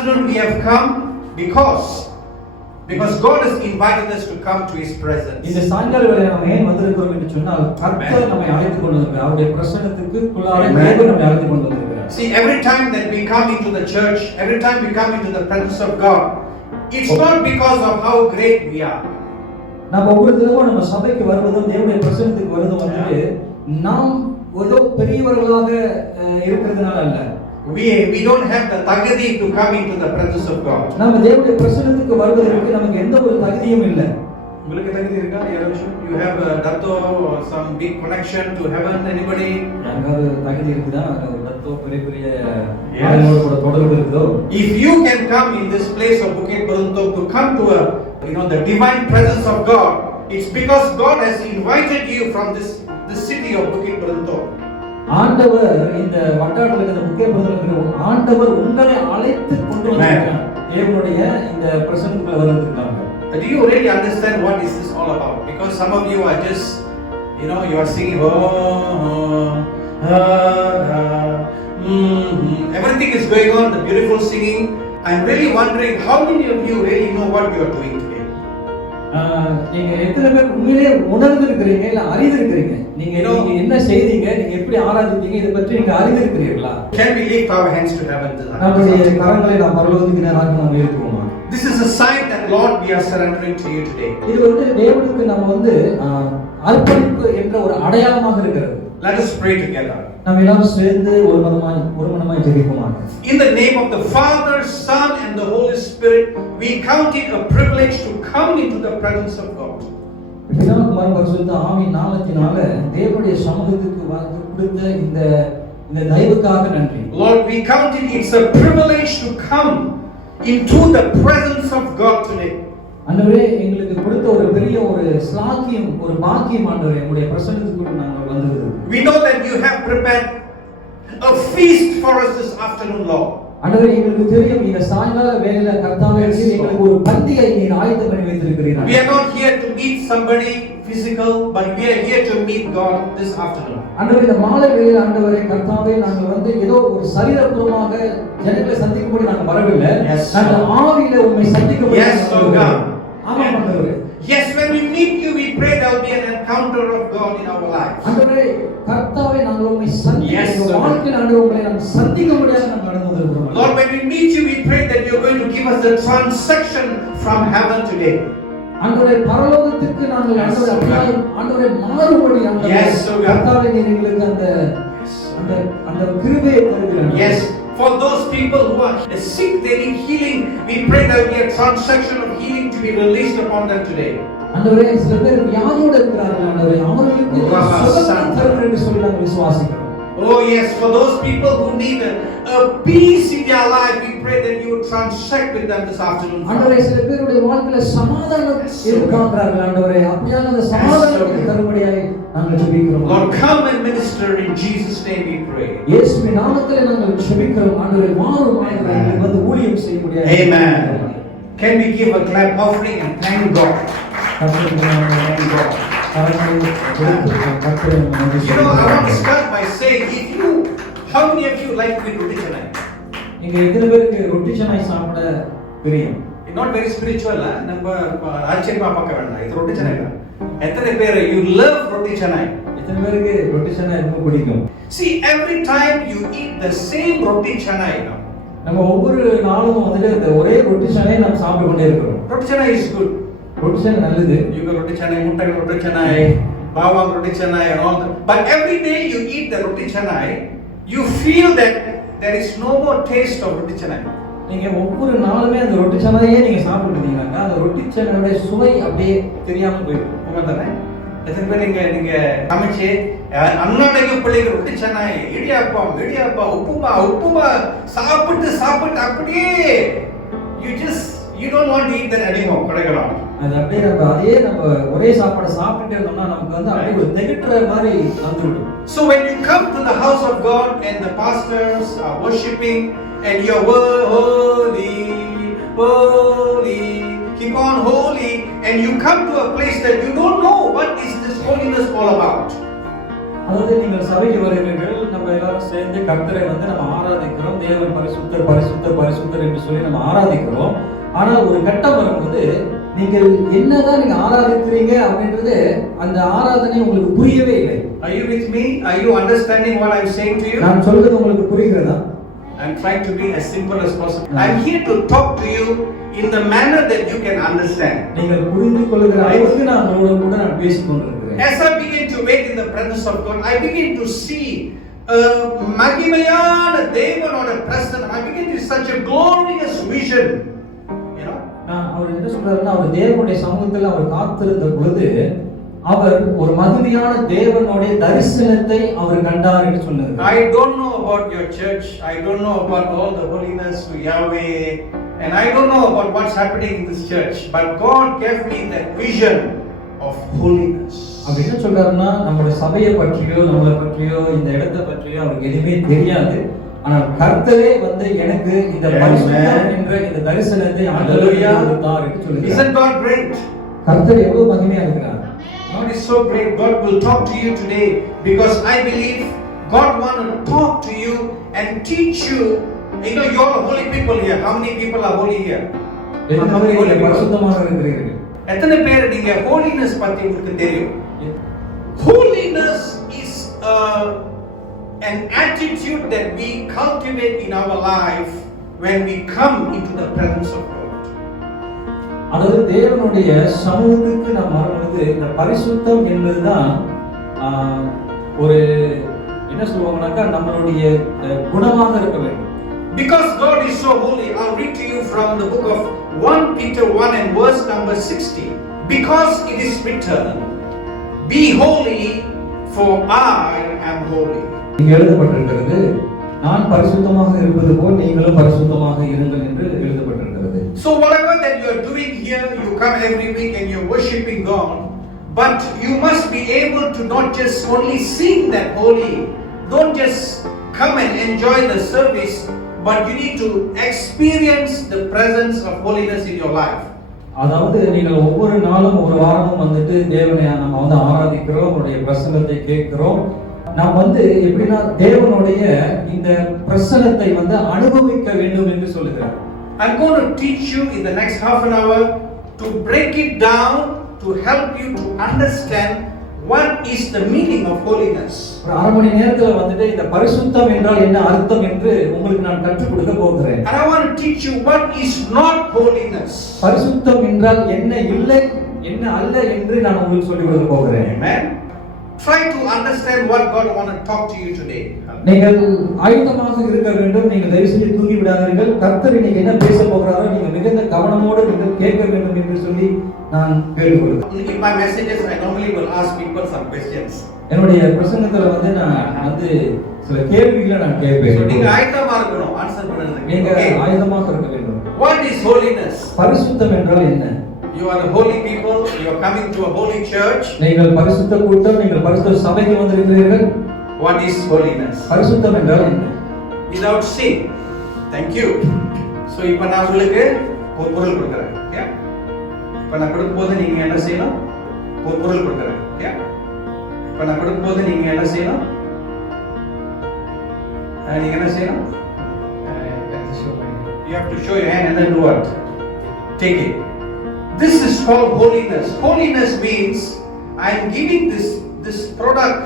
afternoon we have come because God has invited us to come to His presence. இந்த சாயங்கால வேளையில நாம் ஏன் வந்திருக்கிறோம் என்று சொன்னால் கர்த்தர் நம்மை அழைத்துக் கொண்டிருக்கிறார். அவருடைய பிரசன்னத்துக்குள்ளாக தேவன் நம்மை அழைத்துக் கொண்டிருக்கிறார். See, every time that we come into the church, every time we come into the presence of God, it's not because of how great we are. நாம் ஒவ்வொரு தடவை நம்ம சபைக்கு வருவதும் தேவனுடைய பிரசன்னத்துக்கு வருவதும் வந்து நாம் ஏதோ பெரியவர்களாக இருக்கிறதுனால அல்ல. We don't have the தகுதி to come into the presence of God. நாம தேவனுடைய பிரசன்னத்துக்கு வருவதற்கு நமக்கு எந்த ஒரு தகுதியும் இல்லை. உங்களுக்கு தகுதி இருக்கா? You have a dato or some big connection to heaven? Anybody? யாருக்காவது தகுதி இருக்குதா? dato பெரிய ஆளோட கூட தொடர்பு இருக்குதோ? If you can come in this place of Bukit Beruntung to come to the divine presence of God, it's because God has invited you from this city of Bukit Beruntung. ஆண்டவர் இந்த வட்டாரத்துல இந்த Bukit Beruntung ஆண்டவர் உங்களை அழைத்து கொண்டு வந்திருக்கிறார். தேவனுடைய இந்த பிரசன்னத்துக்குள்ள வந்திருக்காங்க. Do you really understand what is this all about? Because some of you are just, you are singing, everything is going on, the beautiful singing. I'm really wondering how many of you really know what you are doing today? நீங்க எத்தனை பேர் உண்மையிலேயே உணர்ந்திருக்கிறீங்க இல்ல அறிந்திருக்கிறீங்க? நீங்க என்ன செய்தீங்க, நீங்க எப்படி ஆராதித்தீங்க, இத பற்றி நீங்க அறிந்திருக்கிறீர்களா? Can we lift our hands to heaven tonight? நம்முடைய கரங்களை நாம் பரலோகத்துக்கு நேராக நாம் உயர்த்துவோமா? This is a sign that Lord, we are surrendering to you today. இது வந்து தேவனுக்கு நம்ம அர்ப்பணிப்பு என்ற ஒரு அடையாளமாக இருக்கிறது. Let us pray together. நாம் எல்லாரும் சேர்ந்து ஒரு மனமாய் ஜெபிப்போமா? In the name of the Father, Son and the Holy Spirit, we count it a privilege to come into the presence of God. பிதா குமாரன் பரிசுத்த ஆவியின் நாமத்தினால தேவனுடைய சமூகத்துக்கு கொடுத்த இந்த தயவுக்காக நன்றி. Lord, we count it's a privilege to come into the presence of God today. ஆண்டவரே, எங்களுக்கு கொடுத்த ஒரு பெரிய ஒரு ஸ்லாக்கியம், ஒரு பாக்கியம் ஆண்டவரே, உம்முடைய பிரசன்னத்துக்கு நாங்கள் வந்தது. We know that you have prepared a feast for us this afternoon, Lord. ஆண்டவரே, எங்களுக்கு தெரியும் இந்த சாயங்கால வேளையில கர்த்தாவே எங்களுக்கு ஒரு பந்தியை நீர் ஆயத்தம் பண்ணி வைத்திருக்கிறீர். We are not here to meet somebody physical, but we are here to meet God this afternoon. ஆண்டவரே, இந்த மாலை வேளையில ஆண்டவரே கர்த்தாவே நாங்கள் ஏதோ ஒரு சரீரபூர்வமாக ஜனங்களை சந்திக்கும்படி நாங்கள் வரவில்லை. நாங்கள் ஆவியில உம்மை சந்திக்கும்படி வந்திருக்கிறோம். ஆமென் ஆண்டவரே. Yes, when we meet you, we pray there will be an encounter of God in our lives. ஆண்டவரே, கர்த்தாவே நாங்கள் உம்மை சந்திக்க வாழ்க்கையில் ஆண்டவரே உம்மை நாம் சந்திக்க முடியாத நாம் கடந்து வந்திருக்கிறோம். Lord, when we meet you, we pray that you are going to give us the transaction from heaven today. ஆண்டவரே, பரலோகத்துக்கு நாங்கள் ஆண்டவரே மாறுபடி ஆண்டவரே கர்த்தாவே நீர் எங்களுக்கு அந்த கிருபையை தருகிறீர். Yes, for those people who are sick, they need healing. We pray that there will be a transaction of healing to be released upon them today. ஆண்டவரே, சில பேர் வியாதியோடு இருக்கிறார்கள் ஆண்டவரே, அவர்களுக்கு சுகம் தருவீர் என்று சொல்லி நாங்கள் விசுவாசிக்கிறோம். Oh yes, for those people who need a peace in their life, we pray that you would transact with them this afternoon. ஆண்டவரே, சில பேருடைய வாழ்க்கையில சமாதானம் எதிர்பார்க்கிறார்கள் ஆண்டவரே, அப்படியான அந்த சமாதானத்தை தரும்படியாய் நாங்கள் ஜெபிக்கிறோம். Lord, come and minister in Jesus' name we pray. இயேசுவின் நாமத்திலே நாங்கள் ஜெபிக்கிறோம் ஆண்டவரே, மாறும் ஆண்டவரே வந்து ஊழியம் செய்யும்படியாய். Amen. Can we give a clap offering and thank God? Thank God. I want to start by saying, how many of you like to eat roti canai? நீங்க எத்தனை பேருக்கு ரொட்டி சனாய் சாப்பிட பிரியம்? It's not very spiritual, நம்ம ஆச்சரியமா பார்க்க வேண்டாம். இது ரொட்டி சனாய் தான். எத்தனை பேர் you love roti canai? எத்தனை பேருக்கு ரொட்டி சனாய் ரொம்ப பிடிக்கும்? See, every time you eat the same roti canai, நம்ம ஒவ்வொரு நாளும் இந்த ஒரே ரொட்டி சனாய் நாம் சாப்பிட்டு கொண்டே இருக்கிறோம். Roti canai is good. ரொட்டி சனாய் நல்லது. You got roti canai, முட்டை roti canai, bawang roti canai and all that. But every day you eat the roti canai, you feel that there is no more taste of roti canai. நீங்க ஒவ்வொரு நாளுமே அந்த ரொட்டி சனாயே நீங்க சாப்பிட்டுட்டீங்கன்னா அந்த ரொட்டி சனாயோட சுவை அப்படியே தெரியாம போயிடும். உண்மைதானே? எத்தனை பேர் நீங்க சமைச்சு அண்ணாடைக்கு பிள்ளைங்க ரொட்டி சனாய், இடியாப்பா, உப்புமா சாப்பிட்டு அப்படியே you don't want to eat that anymore. கிடைக்கலாம். அது அப்படியே நம்ம ஒரே சாப்பாடு சாப்பிட்டுட்டே இருந்தோம்னா நமக்கு அப்படியே ஒரு திகட்டுற மாதிரி வந்துடும். So when you come to the house of God and the pastors are worshiping and you're holy, keep on holy, and you come to a place that you don't know what is this holiness all about. அதாவது நீங்கள் சபைக்கு வருகிறீர்கள், நம்ம எல்லாரும் சேர்ந்து கர்த்தரை வந்து நம்ம ஆராதிக்கிறோம். தேவன் பரிசுத்தர் பரிசுத்தர் பரிசுத்தர் என்று சொல்லி நம்ம ஆராதிக்கிறோம். ஆனா ஒரு கட்டம் வரும்போது நீங்கள் என்னதான் நீங்க ஆராதிக்கிறீங்க அப்படின்றது அந்த ஆராதனை உங்களுக்கு புரியவே இல்லை. Are you with me? Are you understanding what I'm saying to you? நான் சொல்றது உங்களுக்கு புரிகிறதா? I'm trying to be as simple as possible. I'm here to talk to you in the manner that you can understand. நீங்கள் புரிந்து கொள்ளுகிற அளவுக்கு நான் உங்களோட கூட நான் பேசிக் கொண்டிருக்கிறேன். As I begin to wait in the presence of God, I begin to see மகிமையான தேவனோட presence. I begin to see such a glorious vision. You know? அவர் என்ன சொல்றாருன்னா, அவர் தேவனுடைய சமூகத்தில் அவர் காத்திருந்த பொழுது அவர் ஒரு மகிமையான தேவனுடைய தரிசனத்தை அவர் கண்டார் என்று சொன்னார். I don't know about your church. I don't know about all the holiness to Yahweh, and I don't know about what's happening in this church. But God gave me that vision of holiness. அவர் என்ன சொல்றாருன்னா, நம்முடைய சபையை பற்றியோ நம்மளை பற்றியோ இந்த இடத்தை பற்றியோ அவருக்கு எதுவுமே தெரியாது. ஆனால் கர்த்தரே வந்து எனக்கு இந்த பரிசுத்தம் என்ற இந்த தரிசனத்தை ஆண்டவர் கொடுத்தார் என்று சொல்கிறார். Isn't God great? கர்த்தர் எவ்வளவு மகிமையா இருக்கிறார். God is so great. God will talk to you today because I believe God wants to talk to you and teach you. You know, you're holy people here. How many people are holy here? பரிசுத்தமாக இருக்கிறீர்கள். எத்தனை பேர் நீங்க holiness பத்தி உங்களுக்கு தெரியும்? Holiness is an attitude that we cultivate in our life when we come into the presence of God. அதாவது தேவனுடைய சமூகத்துக்கு நாம் வரும்பொழுது இந்த பரிசுத்தம் என்பதுதான் ஒரு என்ன சொல்லுவாங்கன்னாக்கா நம்மளுடைய குணமாக இருக்க வேண்டும். Because God is so holy, I'll read to you from the book of 1 Peter 1 and verse number 60. Because it is written, be holy for I am holy. இங்கே எழுதப்பட்டிருக்கிறது, நான் பரிசுத்தமாக இருப்பது போல் நீங்களும் பரிசுத்தமாக இருங்கள் என்று எழுதப்பட்டிருக்கிறது. So whatever that you are doing here, you come every week and you're worshiping God, but you must be able to not just only sing that holy, don't just come and enjoy the service, but you need to experience the presence of holiness in your life. அதாவது நீங்கள் ஒவ்வொரு நாளும் ஒரு வாரமும் வந்துட்டு தேவனை நம்ம வந்து ஆராதிக்கிறோம், அவருடைய பிரசன்னத்தை கேட்கிறோம். நாம் வந்து எப்படின்னா தேவனுடைய இந்த பிரசன்னத்தை வந்து அனுபவிக்க வேண்டும் என்று சொல்லுகிறார். I'm going to teach you in the next half an hour to break it down to help you to understand what is the meaning of holiness. ஒரு அரை மணி நேரத்துல வந்துட்டு இந்த பரிசுத்தம் என்றால் என்ன அர்த்தம் என்று உங்களுக்கு நான் கற்றுக் கொடுக்க போகிறேன். And I want to teach you what is not holiness. பரிசுத்தம் என்றால் என்ன இல்லை என்ன அல்ல என்று நான் உங்களுக்கு சொல்லிக் கொடுக்க போகிறேன். Amen. Try to understand what God want to talk to you today. நீங்கள் ஆயத்தமாக இருக்க வேண்டும். நீங்கள் தயவு செஞ்சு தூங்கி விடாதீர்கள். கர்த்தர் இன்னைக்கு என்ன பேச போகிறாரோ நீங்க மிகுந்த கவனமோடு நீங்கள் கேட்க வேண்டும் என்று சொல்லி நான் கேட்டுக்கொள்கிறேன். In my messages I normally will ask people some questions. என்னுடைய பிரசங்கத்துல வந்து நான் வந்து சில கேள்விகளை நான் கேட்பேன். நீங்க ஆயத்தமா இருக்கணும் ஆன்சர் பண்றதுக்கு. நீங்க ஆயத்தமாக இருக்க வேண்டும். What is holiness? பரிசுத்தம் என்றால் என்ன? You are a holy people, you are coming to a holy church. நீங்கள் பரிசுத்த கூட்டம், நீங்கள் பரிசுத்த சபைக்கு வந்திருக்கிறீர்கள். What is holiness? பரிசுத்தம் என்றால் என்ன? Without sin. Thank you. So இப்போ நான் உங்களுக்கு ஒரு பொருள் கொடுக்கிறேன். ஓகே? இப்போ நான் கொடுக்கும்போது நீங்க என்ன செய்யணும்? ஒரு பொருள் கொடுக்கிறேன். ஓகே? இப்போ நான் கொடுக்கும்போது நீங்க என்ன செய்யணும்? நீங்க என்ன செய்யணும்? You have to show your hand and then do what? Take it. This is called holiness. Holiness means I am giving this product,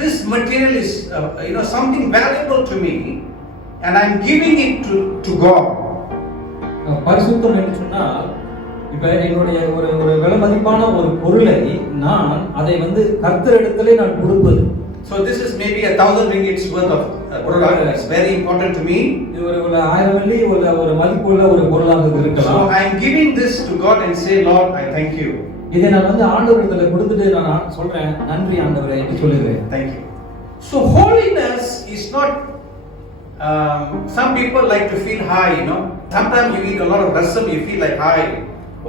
this material is something valuable to me, and I am giving it to God. பரிசுத்தம் என்று சொன்னால் இப்ப என்னுடைய ஒரு விலைமதிப்பான ஒரு பொருளை நான் அதை வந்து கர்த்தரிடத்திலே நான் கொடுப்பது. So this is maybe 1,000 ringgits worth of product. It's very important to me. இது ஒரு 1000 வெள்ளி ஒரு மதிப்புள்ள ஒரு பொருளாக இருக்கலாம். So I am giving this to God and say, Lord, I thank you. இதை நான் வந்து ஆண்டவரிடத்துல கொடுத்துட்டு நான் சொல்றேன், நன்றி ஆண்டவரே என்று சொல்லுகிறேன். Thank you. So holiness is not some people like to feel high, you know. Sometimes you eat a lot of rasam, you feel like high.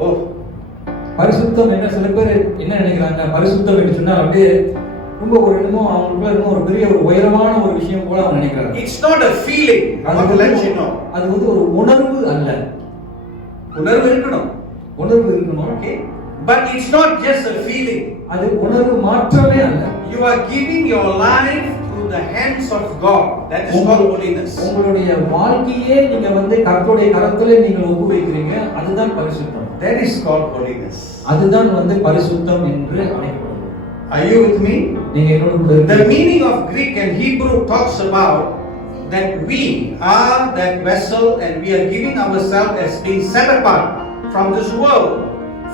Oh. பரிசுத்தம் என்ன சில பேர் என்ன நினைக்கிறாங்க, பரிசுத்தம் என்று சொன்னா அப்படியே ரொம்ப ஒரு என்னமோ அவங்களுக்குள்ள ஒரு பெரிய ஒரு உயரமான ஒரு விஷயம் போல அவங்க நினைக்கிறாங்க. It's not a feeling. அது வந்து ஒரு உணர்வு அல்ல. உணர்வு இருக்கணும். Okay. But it's not just a feeling. அது உணர்வு மாற்றமே அல்ல. You are giving your life to the hands of God. That is called holiness. உங்களுடைய வாழ்க்கையே நீங்க வந்து கர்த்தருடைய கரத்திலே நீங்கள் ஒப்பு வைக்கிறீங்க, அதுதான் பரிசுத்தம். That is called holiness. அதுதான் வந்து பரிசுத்தம் என்று அழைக்கப்படுகிறது. Are you with me? நீங்க என்னோட கூட The meaning of Greek and Hebrew talks about that we are that vessel and we are giving ourselves as being set apart from this world,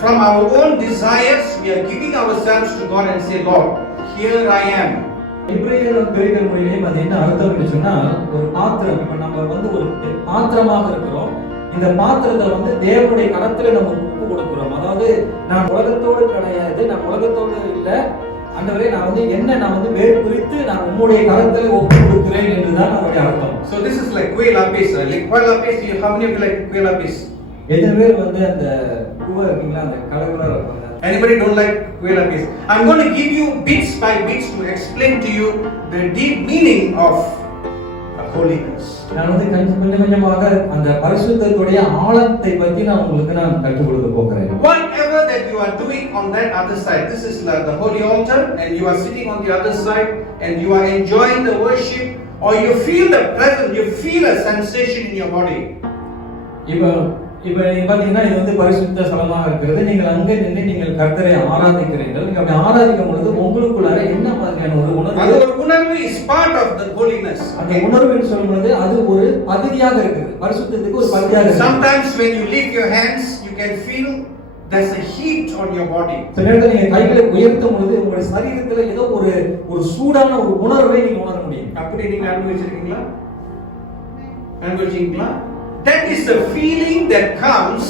from our own desires. We are giving ourselves to God and say, Lord, here I am. எபிரேயர் கிரேக்க மொழியிலே அது என்ன அர்த்தம் என்று சொன்னால், ஒரு பாத்திரம், இப்ப நம்ம வந்து ஒரு பாத்திரமாக இருக்கிறோம். இந்த பாத்திரத்தை வந்து தேவனுடைய கரத்துல நம்ம ஒப்பு கொடுக்கிறோம். அதாவது நான் உலகத்தோடு கிடையாது, நான் உலகத்தோடு இல்ல ஆண்டவரே, நான் வந்து நான் வந்து வேறு பிரித்து நான் உம்முடைய கரத்துல ஒப்பு கொடுக்கிறேன் என்றுதான் அதனுடைய அர்த்தம். So this is like kuih lapis. Like kuih lapis, how many of you like kuih lapis? எத்தனை பேர் வந்து அந்த குவை இருக்கீங்களா, அந்த கலர் கலரா இருக்கும்? Anybody don't like kuih lapis? I'm going to give you bits by bits to explain to you the deep meaning of holiness. நான் வந்து கொஞ்சம் கொஞ்சமாக அந்த பரிசுத்தத்துடைய ஆழத்தை பத்தி நான் உங்களுக்கு கற்றுக் கொடுக்க போகிறேன். Whatever that you are doing on that other side, this is the holy altar, and you are sitting on the other side and you are enjoying the worship, or you feel the presence, you feel a sensation in your body. இப்ப நீங்க பாத்தீங்கன்னா இது வந்து பரிசுத்த ஸ்தலமாக இருக்கிறது. நீங்கள் அங்கே நின்று நீங்கள் கர்த்தரை ஆராதிக்கிறீர்கள். நீங்க அப்படி ஆராதிக்கும் பொழுது உங்களுக்குள்ளார என்ன மாதிரியான ஒரு உணர்வு? அது ஒரு உணர்வு is part of the holiness. அந்த உணர்வு என்று சொல்லும்போது அது ஒரு பகுதியாக இருக்குது, பரிசுத்தத்துக்கு ஒரு பகுதியாக இருக்குது. Sometimes when you lift your hands, you can feel there's a heat on your body. சில நேரத்துல நீங்க கைகளை உயர்த்தும் பொழுது உங்களுடைய சரீரத்துல ஏதோ ஒரு சூடான ஒரு உணர்வை நீங்க உணர முடியும். அப்படி நீங்க அனுபவிச்சிருக்கீங்களா? அனுபவிச்சீங்களா? That is the feeling that comes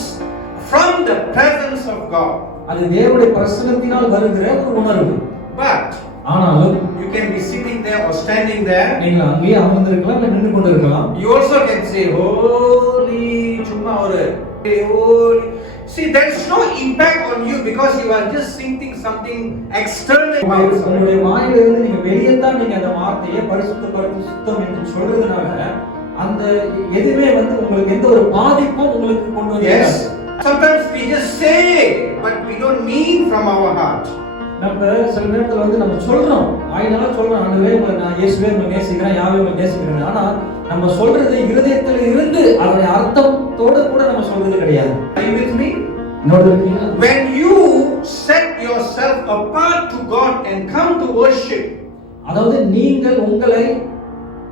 from the presence of God. அது தேவனுடைய பிரசன்னத்தினால் வருகிற ஒரு உணர்வு. But ஆனாலும் you can be sitting there or standing there. நீங்க அங்கேயே அமர்ந்திருக்கலாம், இல்ல நின்று கொண்டு இருக்கலாம். You also can say holy, சும்மா ஒரு holy. See, there is no impact on you because you are just thinking something external. உங்களுடைய வாயிலிருந்து நீங்க வெளியே தான் நீங்க அந்த வார்த்தையை பரிசுத்தம் என்று சொல்றதுனால அந்த எதுமே வந்து உங்களுக்கு எந்த ஒரு பாதிப்பும் உங்களுக்கு கொண்டு வரல. Yes, sometimes we just say but we don't mean from our heart. நம்ம சில நேரத்துல வந்து நம்ம சொல்றோம், வாயினால சொல்றோம், ஆண்டவரே உங்களை நான் இயேசுவே உங்களை நேசிக்கிறேன், யாவே உங்களை நேசிக்கிறேன். ஆனா நம்ம சொல்றது இருதயத்துல இருந்து அதோட அர்த்தத்தோட கூட நம்ம சொல்றது கிடையாது. Are you with me? நோடுறீங்களா? When you set yourself apart to God and come to worship, அதாவது நீங்கள் உங்களை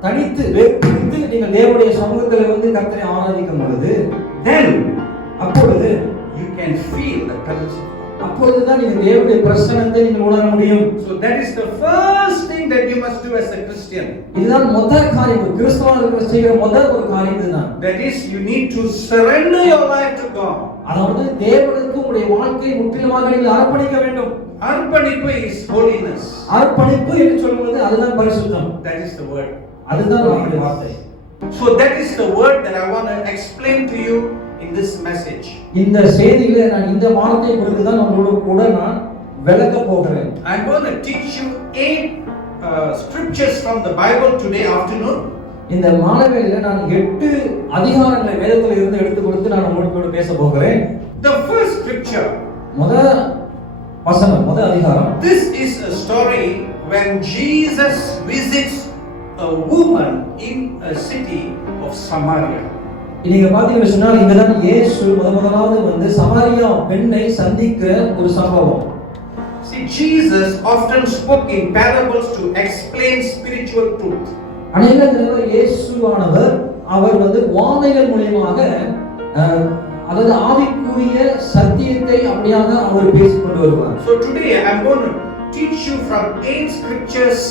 தனித்து வேறுபிரித்து நீங்கள் தேவனுடைய சமூகத்தில் வந்து கர்த்தரை ஆராதிக்கும் பொழுது, then அப்பொழுது you can feel the presence of God. அப்பொழுதுதான் நீங்க தேவனுடைய பிரசன்னத்தை நீங்கள் உணர முடியும். So that is the first thing that you must do as a Christian. இதுதான் முதல் காரியம், ஒரு கிறிஸ்தவனாக செய்கிற முதல் ஒரு காரியம் இதுதான். That is, you need to surrender your life to God. அதாவது தேவனுக்கு உங்களுடைய வாழ்க்கையை முற்றிலுமாக நீங்கள் அர்ப்பணிக்க வேண்டும். அர்ப்பணிப்பு is holiness. அர்ப்பணிப்பு என்று சொல்லும்போது அதுதான் பரிசுத்தம். That is the word. அதுதான் நம்முடைய வார்த்தை. So that is the word that I want to explain to you in this message. இந்த செய்தியிலே நான் இந்த வார்த்தையை குறித்து தான் உங்களோட கூட நான் விளக்க போகிறேன். I'm going to teach you 8 scriptures from the Bible today afternoon. இந்த மாலைவேளையில நான் 8 அதிகாரங்களை வேதத்துல இருந்து எடுத்து கொடுத்து நான் உங்களோட பேச போகிறேன். The first scripture, முதல் வசனம், முதல் அதிகாரம். This is a story when Jesus visits a woman in a city of Samaria. நீங்க பாத்தீங்கன்னா சொன்னா இங்கதான் இயேசு முதலாவது வந்து சமாரியா பெண்ணை சந்திக்கிற ஒரு சம்பவம். See, Jesus often spoke in parables to explain spiritual truth. அநேக தடவை இயேசுவானவர் அவர் வந்து வாதைகள் மூலமாக அதாவது ஆவிக்குரிய சத்தியத்தை அப்படியாக அவர் பேசிக் கொண்டு வருவார். So today I am going to teach you from 8 scriptures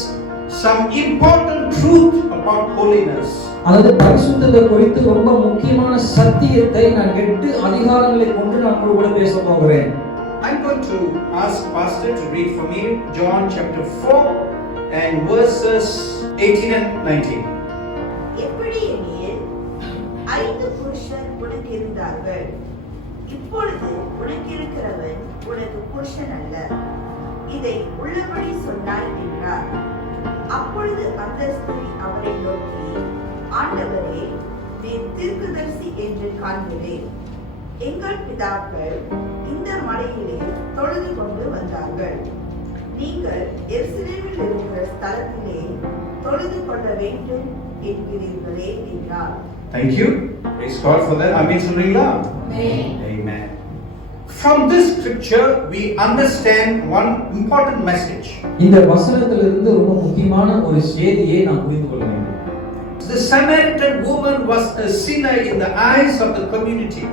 some important truth about holiness. அதாவது பரிசுத்தத்தை குறித்து ரொம்ப முக்கியமான சத்தியத்தை நான் 8 அதிகாரங்களை கொண்டு நான் உங்களோட பேச போகிறேன். I'm going to ask pastor to read for me John chapter 4 and verses 18 and 19. எப்படி எனில் 5 புருஷர் உனக்கு இருந்தார்கள், இப்பொழுது உனக்கு இருக்கிறவன் உனக்கு புருஷன் அல்ல, இதை உள்ளபடி சொன்னாய் என்றார். அப்பொழுது அந்த ஸ்திரீ அவரை நோக்கி, ஆண்டவரே, நீர் தீர்க்கதரிசி என்று காண்கிறேன். எங்கள் பிதாக்கள் இந்த மலையிலே தொழுது கொண்டு வந்தார்கள். நீங்கள் எருசலேமில் இருக்கிற ஸ்தலத்திலே தொழுது கொள்ள வேண்டும் என்கிறீர்களே என்றார். Thank you. Praise God for that. Amen சொல்றீங்களா? Amen. From this scripture we understand one important message. இந்த வசனத்திலிருந்து ரொம்ப முக்கியமான ஒரு செய்தியை நாம் புரிந்து கொள்ள வேண்டும். The Samaritan woman was a sinner in the eyes of the community.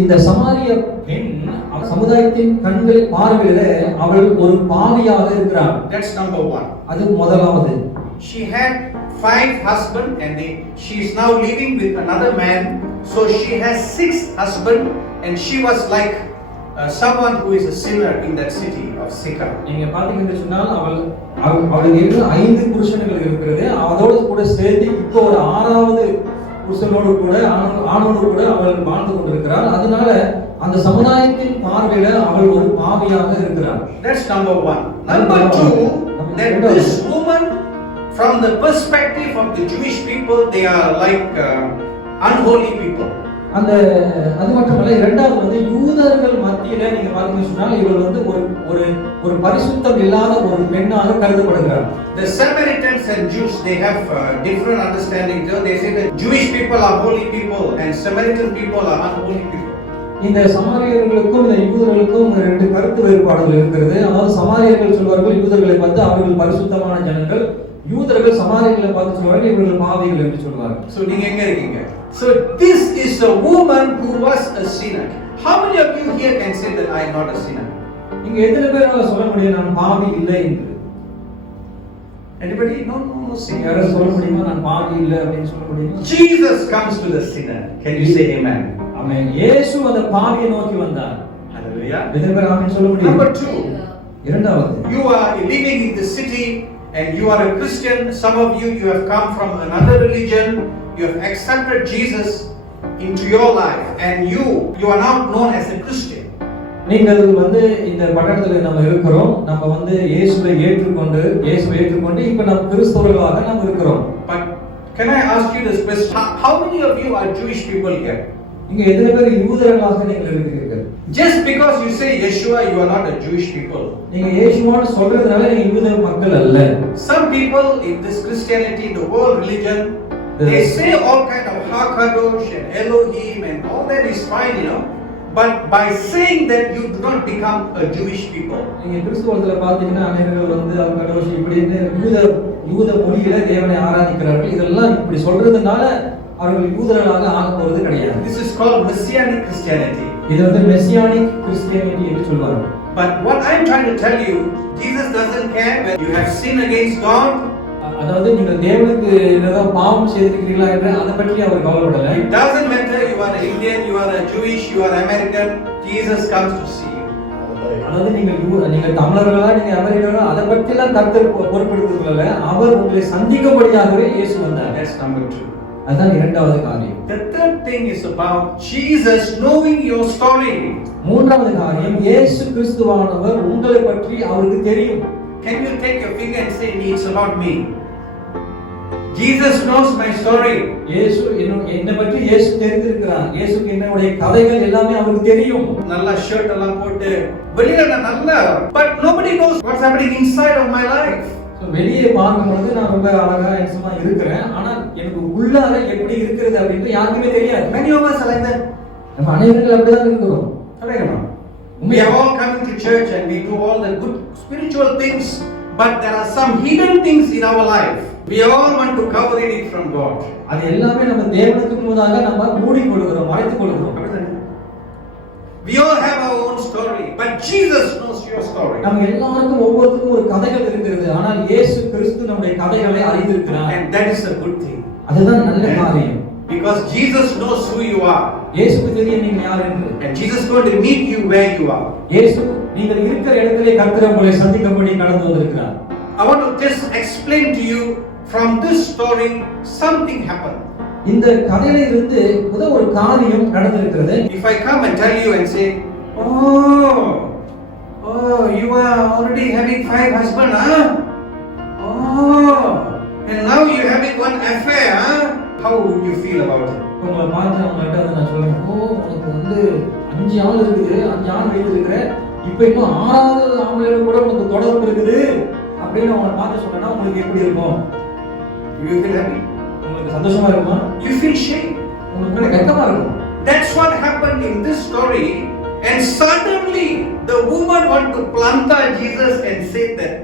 இந்த சமாரிய பெண் சமுதாயத்தின் கண்களில் பார்வையில அவள் ஒரு பாவியாக இருக்கிறாள். That's number one. அது முதலாவது. She had 5 husbands and she is now living with another man. So she has 6 husbands and she was like someone who is a sinner in that city of Sychar. நீங்க பாத்தீங்கன்னு சொன்னால் அவளுக்கு 5 புருஷன்கள் இருக்கிறது. அதோடு கூட சேர்த்து இப்போ ஒரு 6வது புருஷனோடு கூட ஆணோடு கூட அவள் வாழ்ந்து கொண்டிருக்கிறாள். அதனால அந்த சமுதாயத்தின் பார்வையில அவள் ஒரு பாவியாக இருக்கிறாள். That's number one. Number two, that this woman, from the perspective of the Jewish people, they are like unholy people. அந்த அது மட்டுமல்ல, இரண்டாவது வந்து யூதர்கள் மத்தியில நீங்க பாத்தீங்கன்னு சொன்னால் இவள் வந்து ஒரு பரிசுத்தம் இல்லாத ஒரு பெண்ணாக கருதப்படுகிறார். The Samaritans and Jews, they have different understanding. They say that Jewish people are holy people and Samaritan people are unholy people. இந்த சமாரியர்களுக்கும் இந்த யூதர்களுக்கும் 2 கருத்து வேறுபாடுகள் இருக்கிறது. அதாவது சமாரியர்கள் சொல்வார்கள் யூதர்களை பார்த்து அவர்கள் பரிசுத்தமான ஜனங்கள், யூதர்கள் சமாரியர்களை பார்த்து சொல்வார்கள் இவர்கள் பாவிகள் என்று சொல்வார்கள். So நீங்க எங்க இருக்கீங்க? So this is a woman who was a sinner. How many of you here can say that I am not a sinner? நீங்க எத்தனை பேரால சொல்ல முடியும் நான் பாவி இல்லை என்று? Anybody? No. யாராவது சொல்ல முடியுமா நான் பாவி இல்லை அப்படின்னு சொல்ல முடியுமா? Jesus comes to the sinner. Can you say amen? ஆமென். இயேசு அந்த பாவியை நோக்கி வந்தார். Hallelujah. எத்தனை பேர் ஆமென் சொல்ல முடியும்? Number 2. இரண்டாவது, You are living in the city and you are a Christian. Some of you have come from another religion. You have accepted Jesus into your life and you are now known as a Christian. நீங்கள் வந்து இந்த பட்டணத்துல நம்ம இருக்கிறோம். நம்ம வந்து இயேசுவை ஏற்றுக்கொண்டு இப்ப நம்ம கிறிஸ்தவர்களாக நம்ம இருக்கிறோம். But can I ask you this question? How many of you are Jewish people here? இங்க எத்தனை பேர் யூதர்களாக நீங்கள் இருக்கிறீர்கள்? Just because you say Yeshua, you are not a Jewish people. நீங்க இயேசுவான்னு சொல்றதுனால நீங்க யூத மக்கள் அல்ல. Some people in this Christianity, the whole religion, they say all kind of Hakadosh and Elohim and all that is fine, you know. But by saying that you do not become a Jewish people. நீங்க கிறிஸ்தவத்துல பாத்தீங்கன்னா அநேகர்கள் வந்து ஹகாடோஷ் இப்படின்னு யூத மொழியில தேவனை ஆராதிக்கிறார்கள். இதெல்லாம் இப்படி சொல்றதுனால அவர்கள் யூதர்களாக ஆக போறது கிடையாது. This is called Messianic Christianity. இது வந்து மெசியானிக் கிறிஸ்டியானிட்டி என்று சொல்வாங்க. But what I'm trying to tell you, Jesus doesn't care when you have sinned against God. அதாவது நீங்கள் தேவனுக்கு ஏதாவது பாவம் செய்திருக்கிறீர்களா என்று அதை பற்றி அவர் கவலைப்படல. It doesn't matter you are an Indian, you are a Jewish, you are American. Jesus comes to see you. அதாவது நீங்கள் தமிழர்களா நீங்க அமெரிக்கர்களா அதை பற்றி எல்லாம் கர்த்தர் பொறுப்பெடுத்துக்கொள்ளல. அவர் உங்களை சந்திக்கும்படியாகவே இயேசு வந்தார். That's number 2. அதுதான் இரண்டாவது காரியம். The third thing is about Jesus knowing your story. மூன்றாவது காரியம் இயேசு கிறிஸ்துவானவர் உங்களை பற்றி அவருக்கு தெரியும். Can you take your finger and say it's about me? Jesus knows my story. இயேசு என்னை பற்றி இயேசு தெரிந்திருக்கிறார். இயேசுக்கு என்னுடைய கதைகள் எல்லாமே அவருக்கு தெரியும். நல்ல ஷர்ட் எல்லாம் போட்டு வெளியில நல்ல but nobody knows what's happening inside of my life. வெளியே பார்க்கும்போது நான் ரொம்ப அழகா என்சமா இருக்கிறேன். ஆனா எனக்கு உள்ளார எப்படி இருக்கிறது அப்படின்றது யாருக்குமே தெரியாது. Many of us are like that. நம்ம அனைவரும் அப்படிதான் இருக்கிறோம். Correct. We are all coming to church and we do all the good spiritual things, but there are some hidden things in our life. We all want to cover it from God. அது எல்லாமே நம்ம தேவனுக்கு முன்னாக நம்ம மூடிக்கொள்கிறோம், மறைத்துக்கொள்கிறோம். We all have our own story, but Jesus knows your story. நம்ம எல்லாருக்கும் ஒவ்வொருத்தருக்கும் ஒரு கதைகள் இருக்கிறது. ஆனால் இயேசு கிறிஸ்து நம்முடைய கதைகளை அறிந்திருக்கிறார். And that is a good thing. அதுதான் நல்ல காரியம். Because Jesus knows who you are. இயேசுவுக்கு தெரியும் நீங்க யார் என்று. And Jesus is going to meet you where you are. இயேசு நீங்கள் இருக்கிற இடத்திலே கர்த்தர் உங்களை சந்திக்கும்படி கடந்து வந்திருக்கிறார். I want to just explain to you from this story something happened. இந்த கதையில இருந்து ஒரு காரியம் நடந்திருக்கிறது. If I come and tell you and say, oh, you are already having 5 husbands, huh? Oh, and now you are having one affair, huh? How would you feel about it? உங்களை பார்த்து அவங்கள்ட்ட நான் சொல்றேன், உனக்கு வந்து 5 ஆள் இருக்குது, 5 ஆள் வைத்திருக்கிற, இப்ப இன்னும் 6வது ஆம்பளையோட கூட உங்களுக்கு தொடர்பு இருக்குது அப்படின்னு அவங்களை பார்த்து சொன்னா உங்களுக்கு எப்படி இருக்கும்? You feel happy? உங்களுக்கு சந்தோஷமா இருக்குமா? You feel shame? உங்களுக்கு வெட்கமா இருக்கும். That's what happened in this story. And suddenly the woman want to plant Jesus and say that,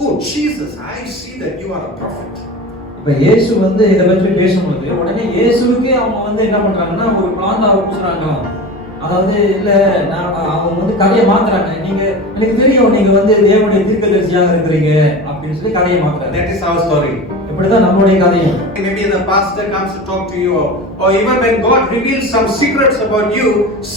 oh Jesus, I see that you are a prophet. இப்ப இயேசு வந்து இத பற்றி பேசும்போது உடனே இயேசுவுக்கே அவங்க வந்து என்ன பண்றாங்கன்னா ஒரு பிளாந்தாவை பூசுறாங்க. அதாவது இல்ல அவங்க வந்து கதையை மாத்துறாங்க. நீங்க எனக்கு தெரியும் நீங்க வந்து தேவனுடைய தீர்க்கதரிசியாக இருக்கிறீங்க அப்படின்னு சொல்லி கதையை மாத்துறாங்க. That is our story. இப்படிதான் நம்மளுடைய கதையும். Maybe the pastor comes to talk to you, or even when God reveals some secrets about you,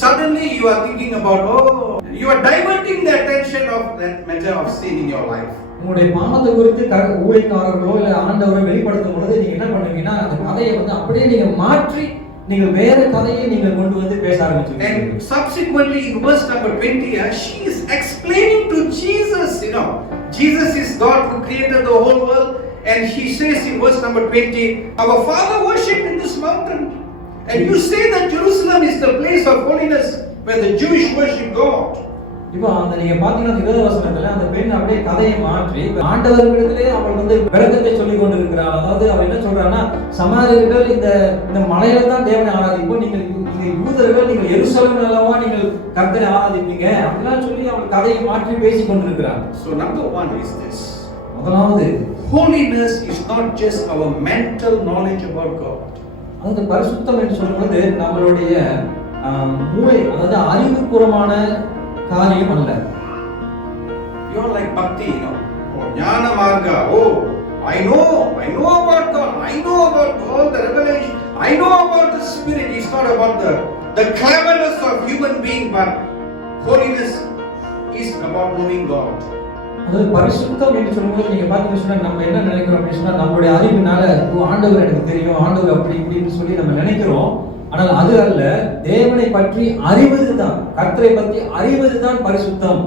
suddenly you are thinking about, oh, you are diverting the attention of that matter of sin in your life. உங்களுடைய பாவத்தை குறித்து ஊழியக்காரர்களோ இல்ல ஆண்டவரை வெளிப்படுத்தும் பொழுது நீங்க என்ன பண்ணுவீங்கன்னா அந்த கதையை வந்து அப்படியே நீங்க மாற்றி நீங்க வேற கதையை நீங்க கொண்டு வந்து பேச ஆரம்பிச்சீங்க. And subsequently in verse number 20, she is explaining to Jesus, Jesus is God who created the whole world, and he says in verse number 20, our father worshipped in this mountain, and you say that Jerusalem is the place of holiness where the Jewish worship God. இப்போ அந்த நீங்க பாத்தீங்கன்னா இந்த வசனத்துல அந்த பெண் அப்படியே கதையை மாற்றி ஆண்டவர்களிடத்திலே அவள் வந்து விளக்கத்தை சொல்லிக் கொண்டிருக்கிறாள். அதாவது அவள் என்ன சொல்றான்னா, சமாரியர்கள் இந்த மலையில தான் தேவனை ஆராதிப்போம், நீங்க யூதர்கள் நீங்கள் எருசலேமில் அல்லவா நீங்கள் கர்த்தரை ஆராதிப்பீங்க அப்படிலாம் சொல்லி அவள் கதையை மாற்றி பேசிக் கொண்டிருக்கிறாள். So number one is this. முதலாவது, holiness is not just our mental knowledge about God. அதாவது பரிசுத்தம் என்று சொல்லும்போது நம்மளுடைய மூளை, அதாவது அறிவுபூர்வமான காரியம் அல்ல. You are like bhakti, Oh, jnana marga. Oh, I know about God. I know about all the revelation. I know about the Spirit. It's not about the cleverness of human being, but holiness is about knowing God. அதாவது பரிசுத்தம் என்று சொல்லும்போது நீங்க பாத்தீங்கன்னா சொன்னா நம்ம என்ன நினைக்கிறோம் அப்படின்னு சொன்னா நம்மளுடைய அறிவினால ஆண்டவர் எனக்கு தெரியும், ஆண்டவர் அப்படி இப்படின்னு சொல்லி நம்ம நினைக்கிறோம். ஆனால் அது அல்ல, தேவனை பற்றி அறிவதுதான், கர்த்தரை பற்றி அறிவதுதான் பரிசுத்தம்.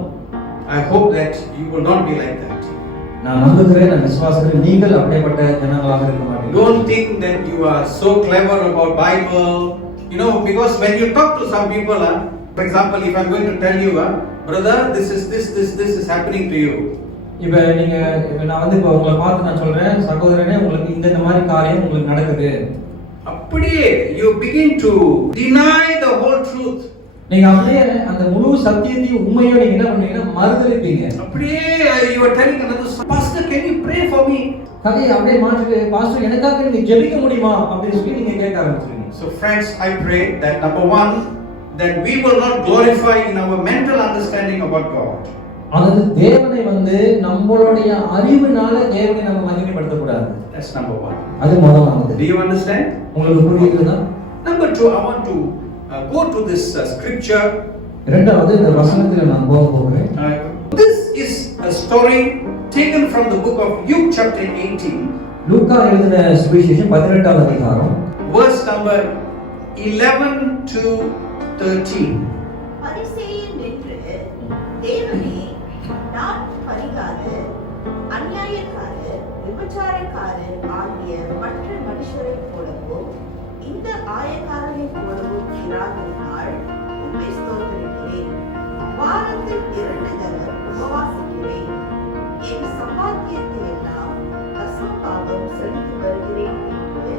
I hope that you will not be like that. நான் நம்புகிறேன், நான் விசுவாசிக்கிறேன், நீங்கள் அப்படிப்பட்ட ஜனங்களாக இருக்க மாட்டீங்க. Don't think that you are so clever about Bible, because when you talk to some people, for example, if I'm going to tell you, brother, this is happening to you. இப்ப நான் வந்து இப்ப உங்களை பார்த்து நான் சொல்றேன், சகோதரனே உங்களுக்கு இந்த மாதிரி காரியம் உங்களுக்கு நடக்குது. அப்படியே you begin to deny the whole truth. நீங்க அப்படியே அந்த முழு சத்தியத்தையும் உண்மையோ நீங்க என்ன பண்ணீங்கன்னா மறுதலிப்பீங்க. அப்படியே you are telling another pastor, can you pray for me? கதையை அப்படியே மாற்றிட்டு, பாஸ்டர் எனக்காக நீங்க ஜெபிக்க முடியுமா அப்படின்னு சொல்லி நீங்க கேட்க ஆரம்பிச்சீங்க. So friends, I pray that number one, that we will not glorify in our mental understanding about God. அதாவது தேவனை வந்து நம்மளுடைய அறிவினால தேவனை நம்ம மகிமைப்படுத்த கூடாது. That's number one. அது முதலாவது. Do you understand? உங்களுக்கு புரியுதா? Number two, I want to go to this scripture. இரண்டாவது இந்த வசனத்துல நான் போகிறேன். This is a story taken from the book of Luke chapter 18. லூக்கா எழுதின சுவிசேஷம் 18வது அதிகாரம் verse number 11 to 13. பரிசேயன் நின்று, தேவனே, நான் பரிகாரர், அநியாயக்காரர், விபச்சாரக்காரர் ஆகிய மற்ற மனுஷரைப் போலவும் இந்த ஆயக்காரரைப் போலவும் இராததினால் உம்மை ஸ்தோத்திரிக்கிறேன். வாரத்தில் 2 தரம் உபவாசிக்கிறேன். என் சம்பாத்தியத்தை எல்லாம் தசமபாகம் செலுத்தி வருகிறேன் என்று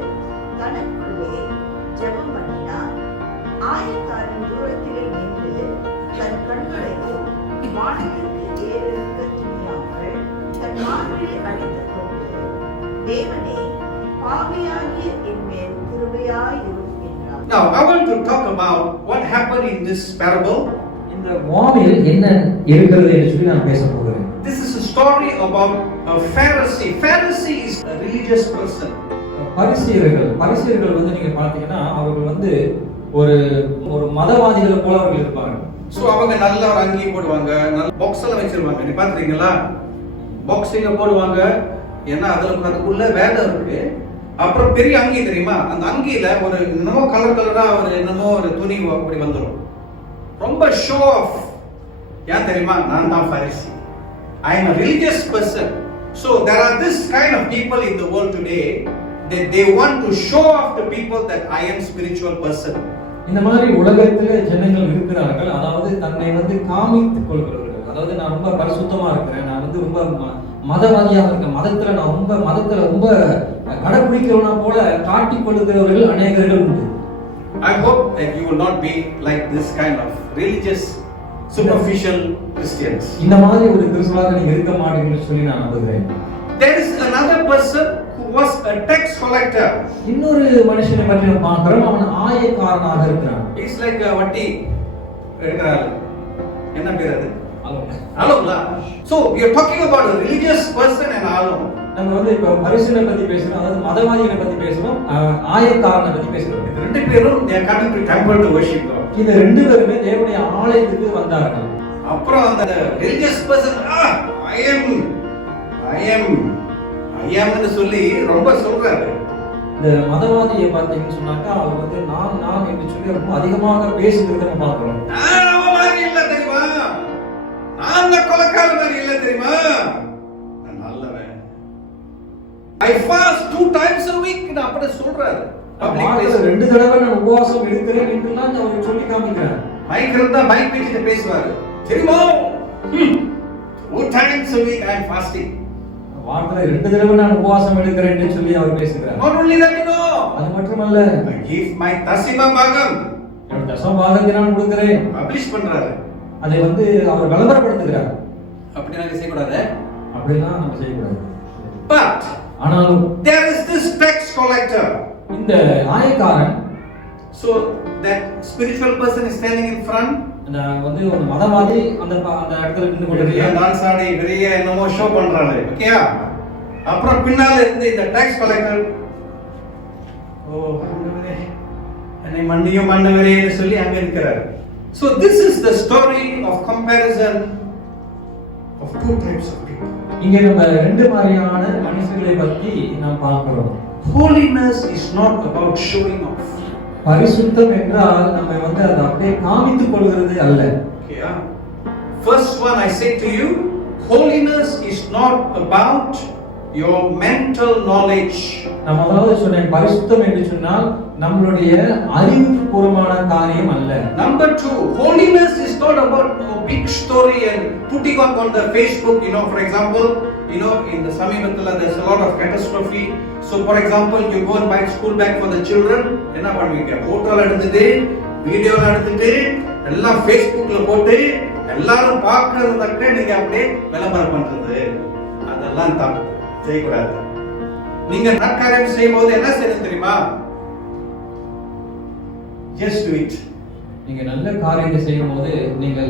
தனக்குள்ளே ஜெபம் பண்ணினார். ஆயக்காரன் தூரத்திலே நின்று தன் கண்களையும் வானத்திற்கு ஏறெடுக்க துணியாமல் தன் மார்பிலே அடித்துக் கொண்டு, தேவனே, பாவியாகிய என் மேல் கிருபையாயிரும் என்றார். Now I want to talk about what happened in this parable. இந்த வாமில் என்ன இருக்கிறது என்று சொல்லி நான் பேச போகிறேன். This is a story about a Pharisee. Pharisee is a religious person. பரிசேயர்கள் வந்து நீங்க பாத்தீங்கன்னா அவர்கள் வந்து ஒரு மதவாதிகளை போல அவர்கள் இருப்பாங்க. சோ அவங்க நல்ல ஒரு அங்கி போடுவாங்க, நல்ல பாக்ஸ் எல்லாம் வச்சிருவாங்க. நீ பாத்துறீங்களா? பாக்ஸிங்க போடுவாங்க. ஏன்னா அதுக்குள்ள வேதம் இருக்கு. அப்புறம் பெரிய அங்கி தெரியுமா? அந்த அங்கியில ஒரு என்னமோ கலரா ஒரு துணி அப்படி வந்துரும். ரொம்ப ஷோ ஆஃப். ஏன் தெரியுமா? நான் தான் Pharisee. I am a religious person. So there are this kind of people in the world today that they want to show off to people that I am spiritual person. இந்த மாதிரி உலகத்துல ஜனங்கள் இருக்கிறார்கள். அதாவது தன்னை வந்து காமித்துக் கொள்கிறவர்கள். அதாவது நான் ரொம்ப பரிசுத்தமா இருக்கிறேன், நான் வந்து ரொம்ப மதவாதியாக இருக்கேன், மதத்துல ரொம்ப கடைபிடிக்கிறவனா போல காட்டிக் கொள்கிறவர்கள் அநேகர்கள் உண்டு. I hope that you will not be like this kind of religious, superficial Christians. இந்த மாதிரி ஒரு கிறிஸ்தவராக நீங்க இருக்க மாட்டீங்கன்னு சொல்லி நான் நம்புகிறேன். There is another person who was a tax collector. இன்னொரு மனுஷனை பற்றி நம்ம பார்க்கிறோம். அவன் ஆயக்காரனாக இருக்கிறான். He's like a வட்டி எடுக்கிறாரு. என்ன பேர் அது? அலோலா. So we are talking about a religious person and alom. நம்ம வந்து இப்ப பரிசுத்தனை பத்தி பேசுறோம், அதாவது மதவாதிகளை பத்தி பேசுறோம், ஆயக்காரனை பத்தி பேசுறோம். இந்த ரெண்டு பேரும் they are coming to temple to worship God. இந்த ரெண்டு பேருமே தேவனுடைய ஆலயத்துக்கு வந்தார்கள். அப்புறம் அந்த religious person I am ன்னு சொல்லி ரொம்ப சொல்றாரு. இந்த மதவாதியை பார்த்தீங்கன்னு சொன்னாக்கா அவர் வந்து நான் என்று சொல்லி ரொம்ப அதிகமாக பேசுகிறத நம்ம பார்க்கிறோம். நான் அவ மாதிரி இல்ல தெரியுமா, நான் அந்த கொலைக்கார மாதிரி இல்ல தெரியுமா, நான் நல்லவன். I fast 2 times a week ன்னு அப்படி சொல்றாரு. ரெண்டு தடவை நான் உபவாசம் எடுக்கிறேன் என்றுலாம் அவர் சொல்லி காமிக்கிறார். மைக் இருந்தா மைக் பேசிட்டு பேசுவாரு தெரியுமா. 2 times a week I am fasting. வாரத்துல ரெண்டு தடவை நான் உபவாசம் எடுக்கிறேன் என்று சொல்லி அவர் பேசுகிறார். Not only that, you know, அது மட்டுமல்ல, I give my தசம பாகம், என்னோட தசம பாகத்தை நான் கொடுக்கிறேன் பப்ளிஷ் பண்றாரு. அதை வந்து அவர் விளம்பரப்படுத்துகிறார். அப்படி நாங்க செய்ய கூடாது, அப்படிலாம் நம்ம செய்யக்கூடாது. But ஆனாலும் there is this tax collector. இந்த ஆயக்காரன், so that spiritual person is standing in front. அந்த வந்து ஒரு மதவாதி அந்த இடத்துல நின்று கொண்டிருக்கிறார். டான்ஸ் ஆடி பெரிய என்னமோ ஷோ பண்றாரு. ஓகேயா? அப்புறம் பின்னால இருந்து இந்த டாக்ஸ் கலெக்டர் என்னை மன்னியும் மன்னவரேன்னு சொல்லி அங்க இருக்கிறார். So this is the story of comparison of 2 types of people. இங்க நம்ம ரெண்டு மாதிரியான மனுஷர்களை பத்தி நாம் பார்க்கிறோம். Holiness is not about showing off. பரிசுத்தம் என்றால் நம்ம வந்து அதை அப்படியே காமித்துக் கொள்கிறது அல்ல. Okay, first one I say to you, holiness is not about your mental knowledge. நான் முதலாவது சொன்னேன், பரிசுத்தம் என்று சொன்னால் நம்மளுடைய அறிவுபூர்வமான காரியம் அல்ல. Number 2, holiness is not about a big story and putting up on the Facebook, for example, in the Samirathala there's a lot of catastrophe. So for example, you go and buy school bag for the children, என்ன பண்ணுவீங்க, போட்டோல எடுத்துட்டு வீடியோல எடுத்துட்டு எல்லாம் Facebookல போட்டு எல்லாரும் பார்க்கிறதுக்கு நீங்க அப்படியே விளம்பரம் பண்றது, அதெல்லாம் தப்பு, செய்யக்கூடாது. நீங்க நற்காரியம் செய்யும்போது என்ன செய்யணும் தெரியுமா? Just do it. நீங்க நல்ல காரியத்தை செய்யும்போது நீங்கள்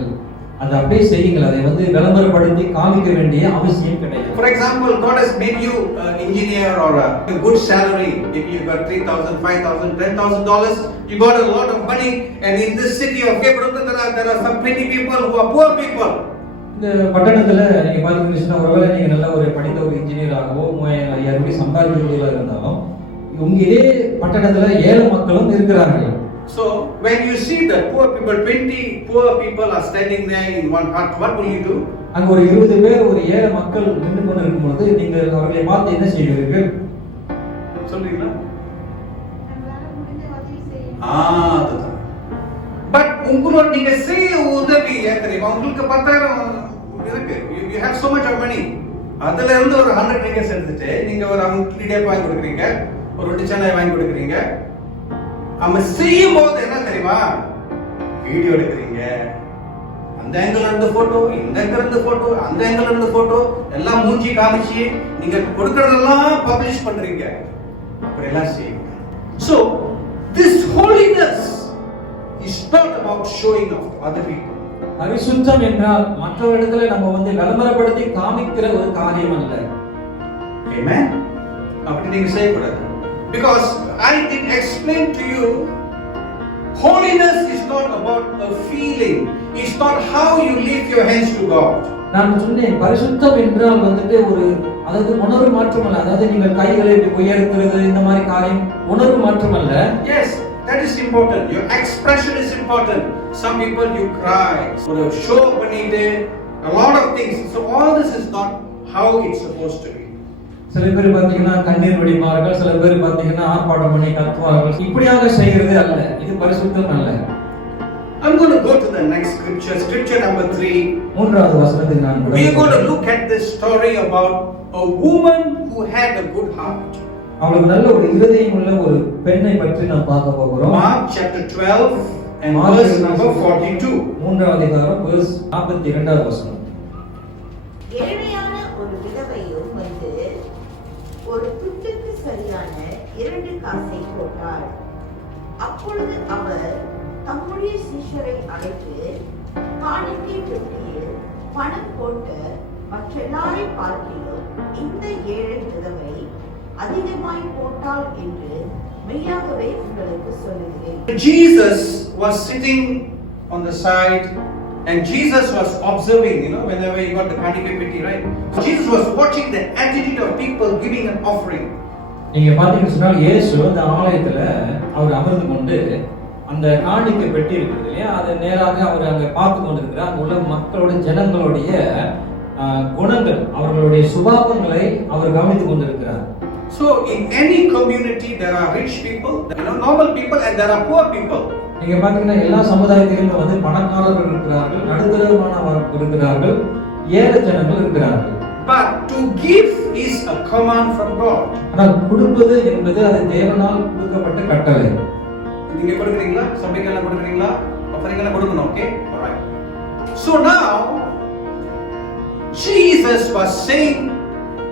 அதை அப்படியே செய்யுங்கள். அதை வந்து விளம்பரப்படுத்தி காமிக்க வேண்டிய அவசியம் கிடையாது. For example, God has made you an engineer or a good salary. If you got $3,000, $5,000, $10,000, you got a lot of money. And in this city of Hebron, there are some many people who are poor people. இந்த பட்டணத்துல நீங்க பாத்தீங்கன்னா ஒருவேளை நீங்க நல்ல ஒரு படித்த ஒரு இன்ஜினியராகவோ 3,000 ரூபாய் சம்பாதிக்கிறவர்களா இருந்தாலும் உங்க இதே பட்டணத்துல ஏழை மக்களும் இருக்கிறார்கள். So when you see the poor people, 20 poor people are standing there in one hut, what will you do? அங்க ஒரு 20 பேர் ஒரு ஏழை மக்கள் நின்று கொண்டிருக்கும் பொழுது நீங்கள் அவர்களை பார்த்து என்ன செய்வீர்கள்? சொல்றீங்களா? அதுதான். But உங்களோட நீங்க செய்ய உதவி தெரியுமா? உங்களுக்கு 10,000 இருக்கு, you have so much of money. அதுல இருந்து ஒரு 100 ringgit எடுத்துட்டு நீங்க ஒரு இட்லி டேப் வாங்கி கொடுக்குறீங்க, ஒரு ரொட்டி சனை வாங்கி கொடுக்குறீங்க. நம்ம செய்யும் போது என்ன தெரியுமா, வீடியோ எடுக்கிறீங்க, அந்த ஆங்கிள் இருந்து போட்டோ, இந்த ஆங்கிள் இருந்து போட்டோ, அந்த ஆங்கிள் இருந்து போட்டோ, எல்லாம் மூஞ்சி காமிச்சு நீங்க கொடுக்கறதெல்லாம் பப்ளிஷ் பண்றீங்க. அப்படி எல்லாம் செய்யுங்க. So this holiness is not about showing off to other people. பரிசுத்தம் என்றால் மற்றவரிடத்துல நம்ம வந்து விளம்பரப்படுத்தி காமிக்கிற ஒரு காரியம் அல்ல. Amen. அப்படி நீங்க செய்யக்கூடாது. Because I did explain to you, holiness is not about a feeling. It's not how you lift your hands to God. நான் சொன்னேன், பரிசுத்தம் என்றால் வந்துட்டு ஒரு அதாவது உணர்வு மாற்றம் அல்ல. அதாவது நீங்கள் கைகளை இப்படி உயர்த்துறது இந்த மாதிரி காரியம் உணர்வு மாற்றம் அல்ல. Yes, that is important. Your expression is important. Some people you cry, so they show பண்ணிட்டு a lot of things. So all this is not how it's supposed to be. சில பேர் பாத்தீங்கன்னா கண்ணீர் வடிப்பார்கள், சில பேர் பாத்தீங்கன்னா ஆர்ப்பாட்டம் பண்ணி கத்துவார்கள். இப்படியாக செய்கிறது அல்ல, இது பரிசுத்தம் அல்ல. I'm going to go to the next scripture, scripture number 3. மூன்றாவது வசனத்துக்கு நான் We are going to look at this story about a woman who had a good heart. அவளுக்கு நல்ல ஒரு இருதயம் உள்ள ஒரு பெண்ணை பற்றி நாம் பார்க்க போகிறோம். Mark chapter 12 and verse number 42. மூன்றாவது அதிகாரம் verse 42வது வசனம். ஏழையான ஒரு விதவையும் வந்து ஒரு துட்டுக்கு சரியான 2 காசை போட்டாள். அப்பொழுது அவர் தம்முடைய சீஷரை அழைத்து, காணிக்கை பெட்டியில் பணம் போட்ட மற்றெல்லாரை பார்க்கிலும் இந்த ஏழை விதவை அதிகமாய் போட்டாள் என்று மெய்யாகவே உங்களுக்கு சொல்லுகிறேன். Jesus was sitting on the side and Jesus was observing, whenever you got the kanika peti, right? Jesus was watching the attitude of people giving an offering. நீங்க பாத்தீங்கன்னா சொன்னால் இயேசு அந்த ஆலயத்துல அவர் அமர்ந்து கொண்டு அந்த காணிக்கை பெட்டி இருக்குது இல்லையா, அதை நேராக அவர் அங்க பார்த்து கொண்டிருக்கிறார். அங்க உள்ள மக்களோட ஜனங்களுடைய குணங்கள், அவர்களுடைய சுபாவங்களை அவர் கவனித்துக் கொண்டிருக்கிறார். So in any community there are rich people, normal people, and there are poor people. நீங்க பாத்தீங்கன்னா எல்லா சமுதாயத்திலும் வந்து பணக்காரர்கள் இருக்கிறார்கள், நடுத்தரமானவர்கள் இருக்கிறார்கள், ஏழை ஜனங்கள் இருக்கிறார்கள். But to give is a command from God. ஆனால் கொடுப்பது என்பது அது தேவனால் கொடுக்கப்பட்ட கட்டளை. நீங்க கொடுக்குறீங்களா? சபைக்கெல்லாம் கொடுக்குறீங்களா? ஆஃபரிங்கெல்லாம் கொடுக்கணும். Okay, alright. So now Jesus was saying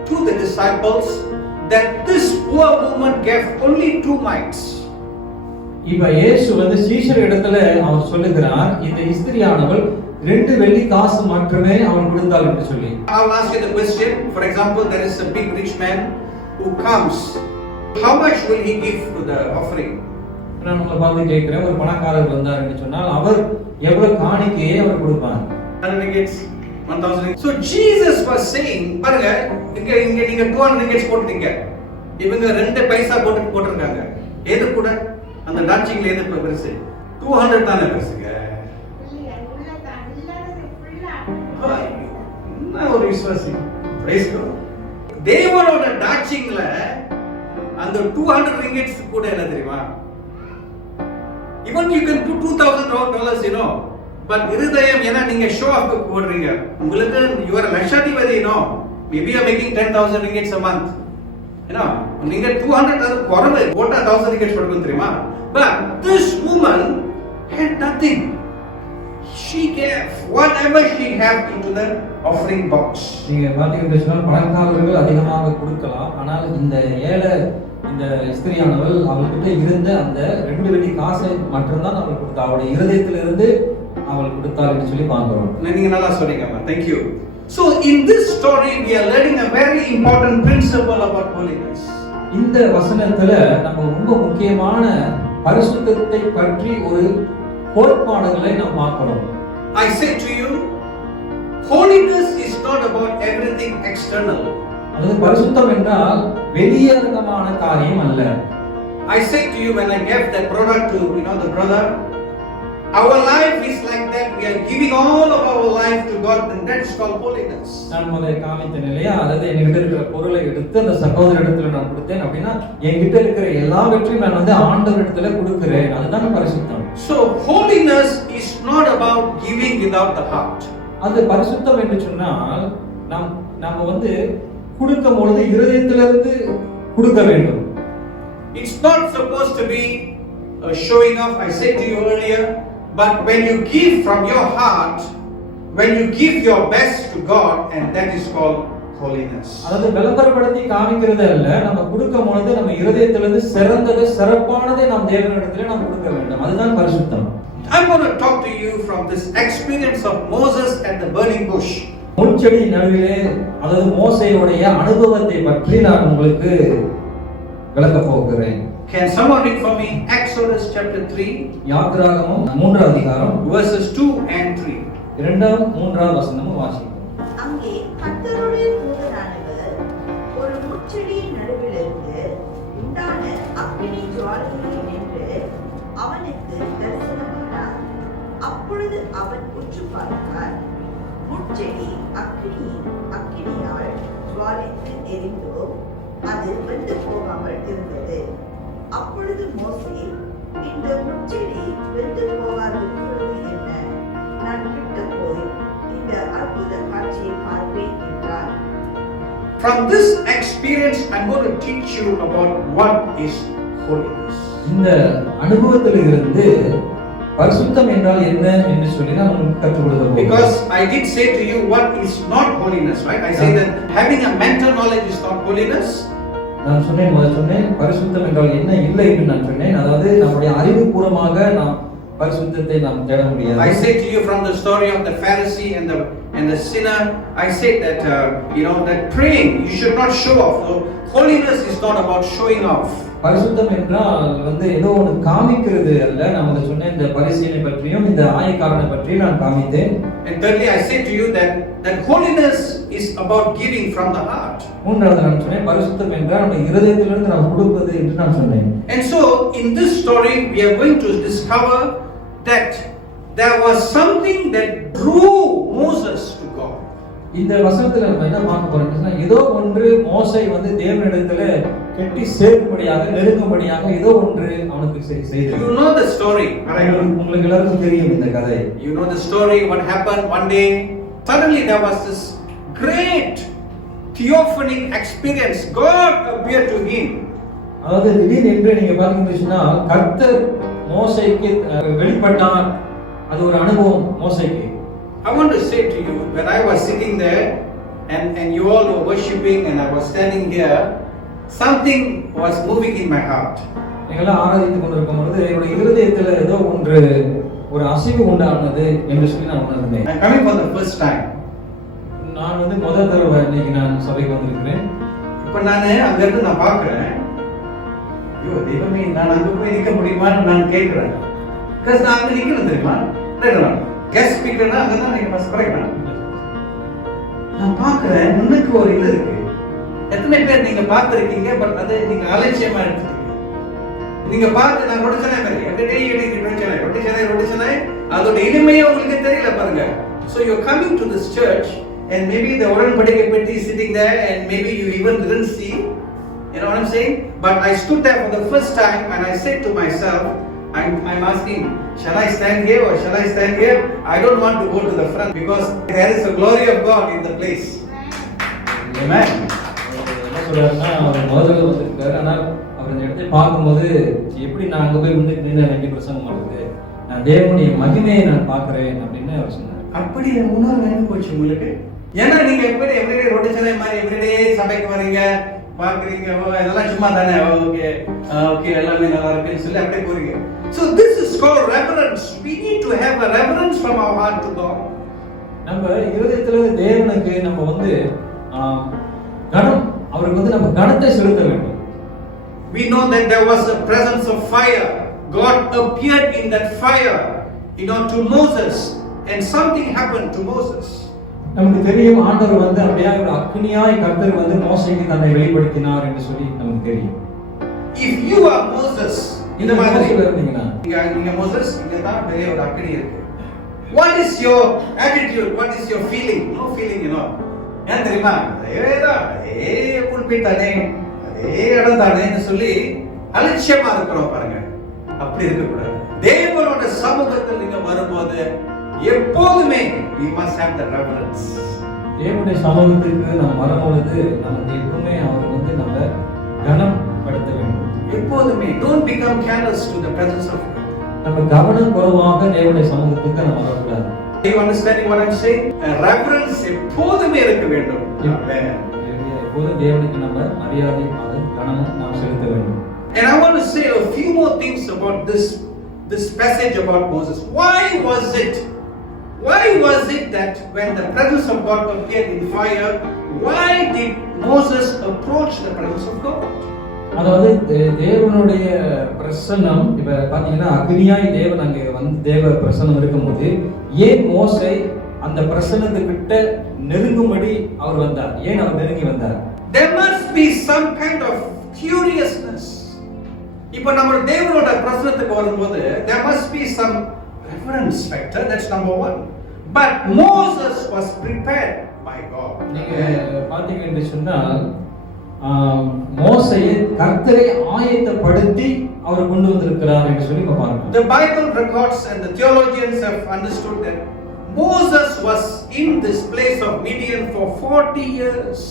to the disciples that this poor woman gave only 2 mites. இப்ப இயேசு வந்து சீஷர் இடத்துல அவர் சொல்லுகிறார், இந்த ஸ்திரியானவள் 2 வெள்ளி காசு மட்டுமே அவன் கொடுத்தாள் என்று சொல்லி. I'll ask you the question. For example, there is a big rich man who comes. How much will he give to the offering? நான் உங்களை பார்த்து கேட்கிறேன், ஒரு பணக்காரர் வந்தார் என்று சொன்னால் அவர் எவ்வளவு காணிக்கையை அவர் கொடுப்பார்? 100 ringgits, 1000. So Jesus was saying, பாருங்க, இங்க நீங்க 200 ringgits போட்டுட்டீங்க. இவங்க 2 பைசா போட்டுருக்காங்க. எது கூட அந்த டாச்சிங்ல எது பெருசு? 200 தானே பெருசுங்க. என்ன ஒரு விசுவாசி. Praise God. தேவனோட டாச்சிங்ல அந்த 200 ringgits கூட என்ன தெரியுமா? Even you can put $2,000, but இருதயம் ஏன்னா நீங்க ஷோ ஆஃப் போடுறீங்க. உங்களுக்கு you are a Latchathipathi, maybe you are making 10,000 ringgits a month. நீங்க 200 அது குறைவு, போட்டா 1000 ringgits கொடுக்கும் தெரியுமா? But this woman had nothing. She gave whatever she had into the offering box. நீங்க பாத்தீங்கன்னா சொன்னால் பணக்காரர்கள் அதிகமாக கொடுக்கலாம், ஆனால் இந்த ஏழை இந்த ஸ்திரியானவள் அவள்கிட்ட இருந்த அந்த 2 வெள்ளி காசை மட்டும்தான் அவள் கொடுத்தாள். அவளுடைய இருதயத்திலிருந்து அவள் கொடுத்தாள் என்று சொல்லி பார்க்கிறோம். நீங்க நல்லா சொன்னீங்கம்மா. Thank you. So in this story we are learning a very important principle about holiness. இந்த வசனத்துல நம்ம ரொம்ப முக்கியமான பரிசுத்தத்தை பற்றி ஒரு கோட்பாடுகளை நாம் பார்க்கிறோம். I say to you, holiness is not about everything external. அது பரிசுத்தம் என்றால் வெளியரங்கமான காரியம் அல்ல. I say to you, when I gave that product to the brother, our life is like that. We are giving all of our life to God, and that's called holiness. நான் முதல்ல காமித்தேன் இல்லையா, அதாவது என்கிட்ட இருக்கிற பொருளை எடுத்து அந்த சகோதரரிடத்துல நான் கொடுத்தேன் அப்படின்னா என்கிட்ட இருக்கிற எல்லாவற்றையும் நான் வந்து ஆண்டவரிடத்துல கொடுக்கிறேன், அதுதான் பரிசுத்தம். So holiness is not about giving without the heart. அது பரிசுத்தம் என்று சொன்னால் நாம வந்து கொடுக்கும் பொழுது இருதயத்திலிருந்து கொடுக்க வேண்டும். It's not supposed to be showing off. I said to you earlier, but when you give from your heart, when you give your best to God, and that is called holiness. அதாவது விளம்பரப்படுத்தி காமிக்கிறது அல்ல, நம்ம கொடுக்கும் பொழுது நம்ம இருதயத்திலிருந்து சிறந்தது சிறப்பானதை நாம் தேவனிடத்திலே நாம் கொடுக்க வேண்டும், அதுதான் பரிசுத்தம். I'm going to talk to you from this experience of Moses at the burning bush. முட்செடி நடுவிலே, அதாவது மோசேயுடைய அனுபவத்தை பற்றி நான் உங்களுக்கு விளக்க போகிறேன். Can someone read for me Exodus chapter 3? யாத்திராகமம் 3வது அதிகாரம் verses 2 and 3. 2, 3 வசனமும் வாசிப்போம். அங்கே கர்த்தருடைய தூதனானவர் ஒரு முட்செடியின் நடுவிலிருந்து உண்டான அக்கினி ஜுவாலையில் நின்று அவனுக்கு தரிசனமானார். அப்பொழுது அவன் உற்று பார்த்தார். முட்செடி அக்கினியால் ஜுவாலைத்து எரிந்தோ அது வெந்து போகாமல் இருந்தது. அப்பொழுது மோசே, இந்த முச்செடி வெந்து போகாதிருக்கிறது என்ன? நான் கிட்ட போய் இந்த அற்புத காட்சியை பார்ப்பேன் என்றார். From this experience, I'm going to teach you about what is holiness. இந்த அனுபவத்தில் இருந்து பரிசுத்தம் என்றால் என்ன என்று சொல்லி நான் உங்களுக்கு கற்றுக் கொடுக்க போகிறேன். Because I did say to you what is not holiness, right? I say that having a mental knowledge is not holiness. நான் சொன்னேன் பரிசுத்தம் என்றால் என்ன இல்லை என்று நான் சொன்னேன். அதாவது நம்முடைய அறிவுபூர்வமாக நாம் பரிசுத்தத்தை நாம் தேட முடியாது. I said to you from the story of the Pharisee and the sinner, I said that that praying you should not show off. So, holiness is not about showing off. பரிசுத்தம் என்றால் ஏதோ ஒன்று காமிக்கிறது அல்ல. நான் சொன்னேன் இந்த பரிசீலனை பற்றியும் இந்த ஆயக்காரனை பற்றி நான் காமித்தேன். And thirdly, I said to you that holiness is about giving from the heart. மூன்றாவது நான் சொன்னேன் பரிசுத்தம் என்றால் நம்ம இருதயத்திலிருந்து நாம் கொடுப்பது என்று நான் சொன்னேன். And so in this story we are going to discover that there was something that drew Moses to God. இந்த வசனத்துல நம்ம என்ன பார்க்க போறோம்னா ஏதோ ஒன்று மோசே தேவனிடத்துல கெட்டி சேர்க்கும்படியாக நெருங்கும்படியாக ஏதோ ஒன்று அவனுக்கு செய்தது. You know the story. உங்களுக்கு எல்லாருக்கும் தெரியும் இந்த கதை. You know the story. What happened one day? Suddenly there was this great theophanic experience. God appeared to him. அதாவது திடீரென்று நீங்க பாத்தீங்கன்னா கர்த்தர் மோசேக்கு வெளிப்பட்டார். அது ஒரு அனுபவம் மோசேக்கு. I want to say to you, when I was sitting there and you all were worshiping and I was standing here, something was moving in my heart. நீங்களா ஆராதித்துக் கொண்டிருக்கும் பொழுது என்னுடைய இருதயத்தில் ஏதோ ஒரு அசைவு உண்டானது என்று சொல்லி நான் உணர்ந்தேன். I'm coming for the first time. நான் முதல் தடவை இன்னைக்கு நான் சபைக்கு வந்திருக்கிறேன். இப்போ நான் அங்க இருந்து நான் பார்க்கிறேன். ஐயோ தெய்வமே, நான் அங்க போய் நிக்க முடியுமான்னு நான் கேட்கிறேன். பிகாஸ் நான் அங்க நிக்கணும் தெரியுமா? கெஸ்ட் ஸ்பீக்கர்னா அங்க தான் நீங்க ஃபர்ஸ்ட் கரெக்ட். நான் பார்க்கிறேன் முன்னுக்கு ஒரு இது இருக்கு. எத்தனை பேர் நீங்க பார்த்திருக்கீங்க? பட் அது நீங்க அலட்சியமா எடுத்துட்டீங்க. நீங்க பார்த்து நான் ரொட்டேஷனே மாதிரி everyday ரொட்டேஷனே அதோட இனிமையே உங்களுக்கு தெரியல பாருங்க. So you're coming to this church and maybe the உடன்படிக்கை பெட்டி is sitting there and maybe you even didn't see. You know what I'm saying? But I stood there for the first time and I said to myself, I'm asking, shall I stand here or shall I stand here? I don't want to go to the front because there is the glory of God in the place. Amen. அவர் முதல்ல வந்திருக்காரு. ஆனால் அவர் இந்த இடத்தை பார்க்கும்போது எப்படி நான் அங்க போய் நின்று ரெண்டு பிரசங்கம் பண்ணுறது, நான் தேவனுடைய மகிமையை நான் பார்க்கிறேன் அப்படின்னு அவர் சொன்னார். அப்படி உணர்வு என்ன போச்சு உங்களுக்கு? ஏன்னா நீங்க எப்படி எவ்ரிடே ரொட்டேஷனே மாதிரி எவ்ரிடே சபைக்கு வரீங்க, பாக்குறீங்க, இதெல்லாம் சும்மா தானே, ஓகே எல்லாமே நல்லா இருக்குன்னு சொல்லி அப்படியே போறீங்க. So this is called reverence. We need to have a reverence from our heart to God. நம்ம இருதயத்துல தேவனுக்கு நம்ம கணம், அவருக்கு நம்ம கணத்தை செலுத்த வேண்டும். We know that there was a presence of fire. God appeared in that fire, to Moses, and something happened to Moses. நமக்கு தெரியும் ஆண்டவர் அப்படியே ஒரு அக்னியாய் கர்த்தர் மோசேக்கு தன்னை வெளிப்படுத்தினார் என்று சொல்லி நமக்கு தெரியும். If you are Moses, இந்த மாதிரி இருந்தீங்கன்னா நீங்க Moses, இங்க தான் பெரிய ஒரு அக்னி இருக்கு. What is your attitude? What is your feeling? No feeling, ஏன் தெரியுமா? அதே புல்பிட் தானே, அதே இடம் தானேன்னு சொல்லி அலட்சியமா இருக்கிறோம் பாருங்க. அப்படி இருக்கக்கூடாது. தேவனோட சமூகத்தில் நீங்க வரும்போது எப்போதுமே we must have the reverence. தேவனுடைய சமூகத்துக்கு நாம் வரும்பொழுது நமக்கு எப்பவுமே அவர் நம்ம கனம் படுத்த வேண்டும். எப்போதுமே don't become careless to the presence of God. நம்ம கவனம் குறைவாக தேவனுடைய சமூகத்துக்கு நம்ம வரக்கூடாது. Are you understanding what I'm saying? Reverence எப்போதுமே இருக்க வேண்டும். எப்போதும் தேவனுக்கு நம்ம மரியாதை கனமும் நாம் செலுத்த வேண்டும். And I want to say a few more things about this passage about Moses. Why was it that when the presence of God appeared in fire, why did Moses approach the presence of God? அதாவது தேவனுடைய பிரசன்னம் இப்ப பாத்தீங்கன்னா அக்னியாய் தேவன் அங்கே தேவ பிரசன்னம் இருக்கும்போது ஏன் மோசே அந்த பிரசன்னத்துக்கிட்ட நெருங்கும்படி அவர் வந்தார்? ஏன் அவர் நெருங்கி வந்தார்? There must be some kind of curiousness. இப்போ நம்ம தேவனோட பிரசன்னத்துக்கு வரும்போது there must be some reverence factor. That's number one. But Moses was prepared by God. நீங்க பாத்தீங்கன்னு சொன்னால் மோசேயை கர்த்தரை ஆயத்தப்படுத்தி அவர் கொண்டு வந்திருக்கிறார் என்று சொல்லி பார்க்கிறோம். The Bible records and the theologians have understood that Moses was in this place of Midian for 40 years.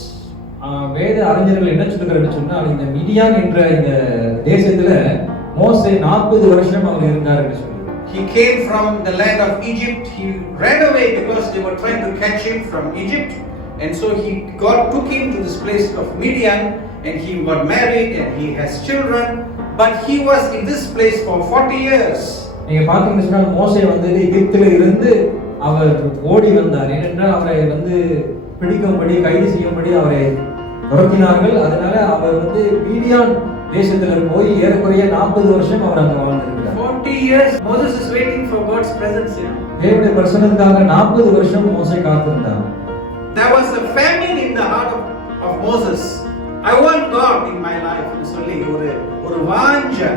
வேத அறிஞர்கள் என்ன சொல்றாங்கன்னு சொன்னால் இந்த மிடியான் என்ற இந்த தேசத்துல மோசே 40 வருஷம் அவர் இருந்தார் என்று சொல்றாங்க. He came from the land of Egypt. He ran away because they were trying to catch him from Egypt. And so God took him to this place of Midian, and he got married and he has children. But he was in this place for 40 years. நீங்க பாத்தீங்கன்னா சொன்னா மோசே வந்து எகிப்தில இருந்து அவர் ஓடி வந்தார். ஏனென்றால் அவரை வந்து பிடிக்கும்படி கைது செய்யும்படி அவரை துரத்தினார்கள். அதனால அவர் வந்து மீடியான் தேசத்துல போய் ஏறக்குறைய 40 வருஷம் அவர் அங்க வாழ்ந்திருக்கிறார். 40 years Moses is waiting for God's presence here. தேவனுடைய பிரசன்னத்துக்காக 40 வருஷம் மோசே காத்திருந்தார். There was a famine in the heart of Moses. I want God in my life னு சொல்லி ஒரு வாஞ்சை.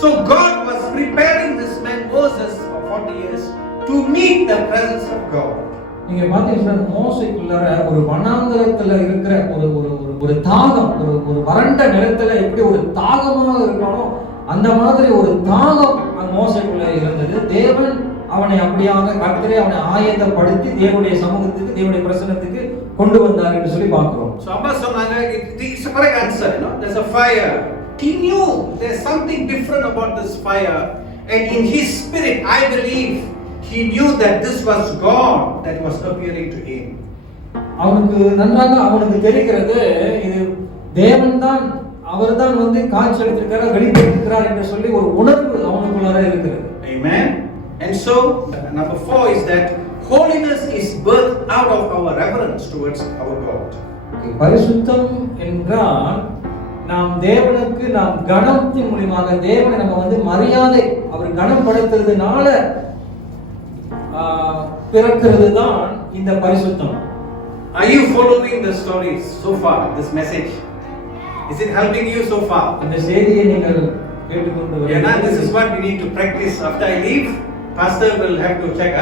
So God was preparing this man Moses for 40 years to meet the presence of God. நீங்க பாத்தீங்கன்னா மோசேக்குள்ளார ஒரு வனாந்தரத்துல இருக்கிற ஒரு தாகம், ஒரு வறண்ட நிலத்துல எப்படி ஒரு தாகமாக இருக்கணும் அந்த மாதிரி ஒரு தாகம் அந்த மோசேக்குள்ள இருந்தது. தேவன் அவனை அப்படியாக கர்த்தரே அவனை ஆயத்தப்படுத்தி தேவனுடைய சமூகத்துக்கு தேவனுடைய பிரசன்னத்துக்கு கொண்டு வந்தார் என்று சொல்லி பார்க்கிறோம். So அம்மா சொன்னாங்க it's a correct answer, you know, there's a fire. He knew there's something different about this fire, and in his spirit I believe he knew that this was God that was appearing to him. அவனுக்கு தெரிகிறது இது தேவன்தான் அவர்தான் வந்து காட்சி அளித்திருக்கிறார் வெளிப்படுத்திருக்கிறார் என்று சொல்லி ஒரு உணர்வு அவனுக்குள்ளார இருக்கிறது. Amen. And so number 4 is that holiness is birthed out of our reverence towards our God. பரிசுத்தம் என்றால் நாம் தேவனுக்கு நாம் கணத்தின் மூலமாக தேவனை நம்ம வந்து மரியாதை அவர் கணப்படுத்துறதுனால பிறக்கிறது தான் இந்த பரிசுத்தம். Are you following the stories so far, this message? Is it helping you so far? இந்த செய்தியை நீங்கள் கேட்டுக்கொண்டு Yeah, this is what we need to practice after I leave. Pastor will have to check.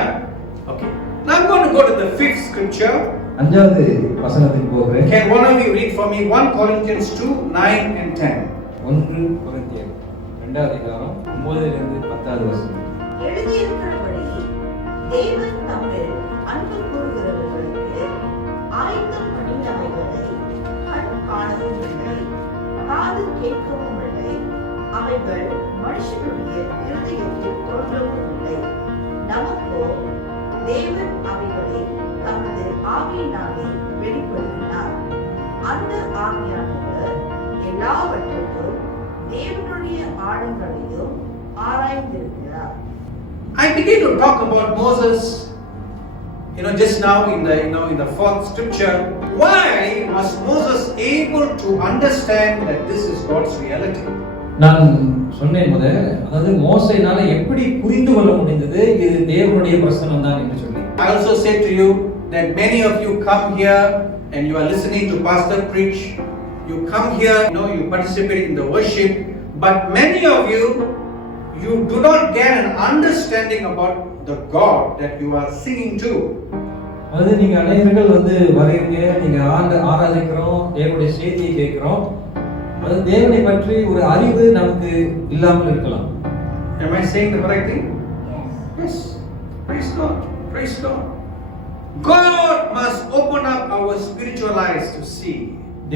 Okay. Now I'm going to go to the 5th scripture. அஞ்சாவது வசனத்துக்கு போகிறேன். Can one of you read for me 1 Corinthians 2, 9 and 10? 1 கொரிந்தியர் 2 அதிகாரம் 9 இலிருந்து 10வது வசனம். எழுதியிருக்கிறபடி தேவன் தம்மில் அன்பு கூறுகிறவர்களுக்கு ஆயத்தம் பண்ணினவைகளை கண் காணவும் இல்லை, காது கேட்கவும் இல்லை, அவைகள் மனுஷனுடைய இருதயத்தில் தோன்றவும் இல்லை. நமக்கோ தேவன் அவைகளை தமது ஆவியினாலே வெளிப்படுத்தினார். அந்த ஆவியானவர் எல்லாவற்றையும் தேவனுடைய ஆழங்களையும் ஆராய்ந்திருக்கிறார். I begin to talk about Moses, just now in the 4th scripture. Why was Moses able to understand that this is God's reality? நான் சொன்னேன் அதாவது மோசேனால எப்படி புரிந்து கொள்ள முடிந்தது இது தேவனுடைய பிரசன்னம் தான் என்று சொல்லி. I also said to you that many of you come here and you are listening to pastor preach. You come here, you participate in the worship, but many of you do not get an understanding about the God that you are singing to. அதாவது நீங்க அனைவர்கள் வந்து வரீங்க, நீங்க ஆராதிக்கிறோம், தேவனுடைய செய்தியை கேட்கிறோம். அது தேவனை பற்றி ஒரு அறிவு நமக்கு இல்லாமல் இருக்கலாம். Am I saying the correct thing? Yes. Praise God. Praise God. God must open up our spiritual eyes to see.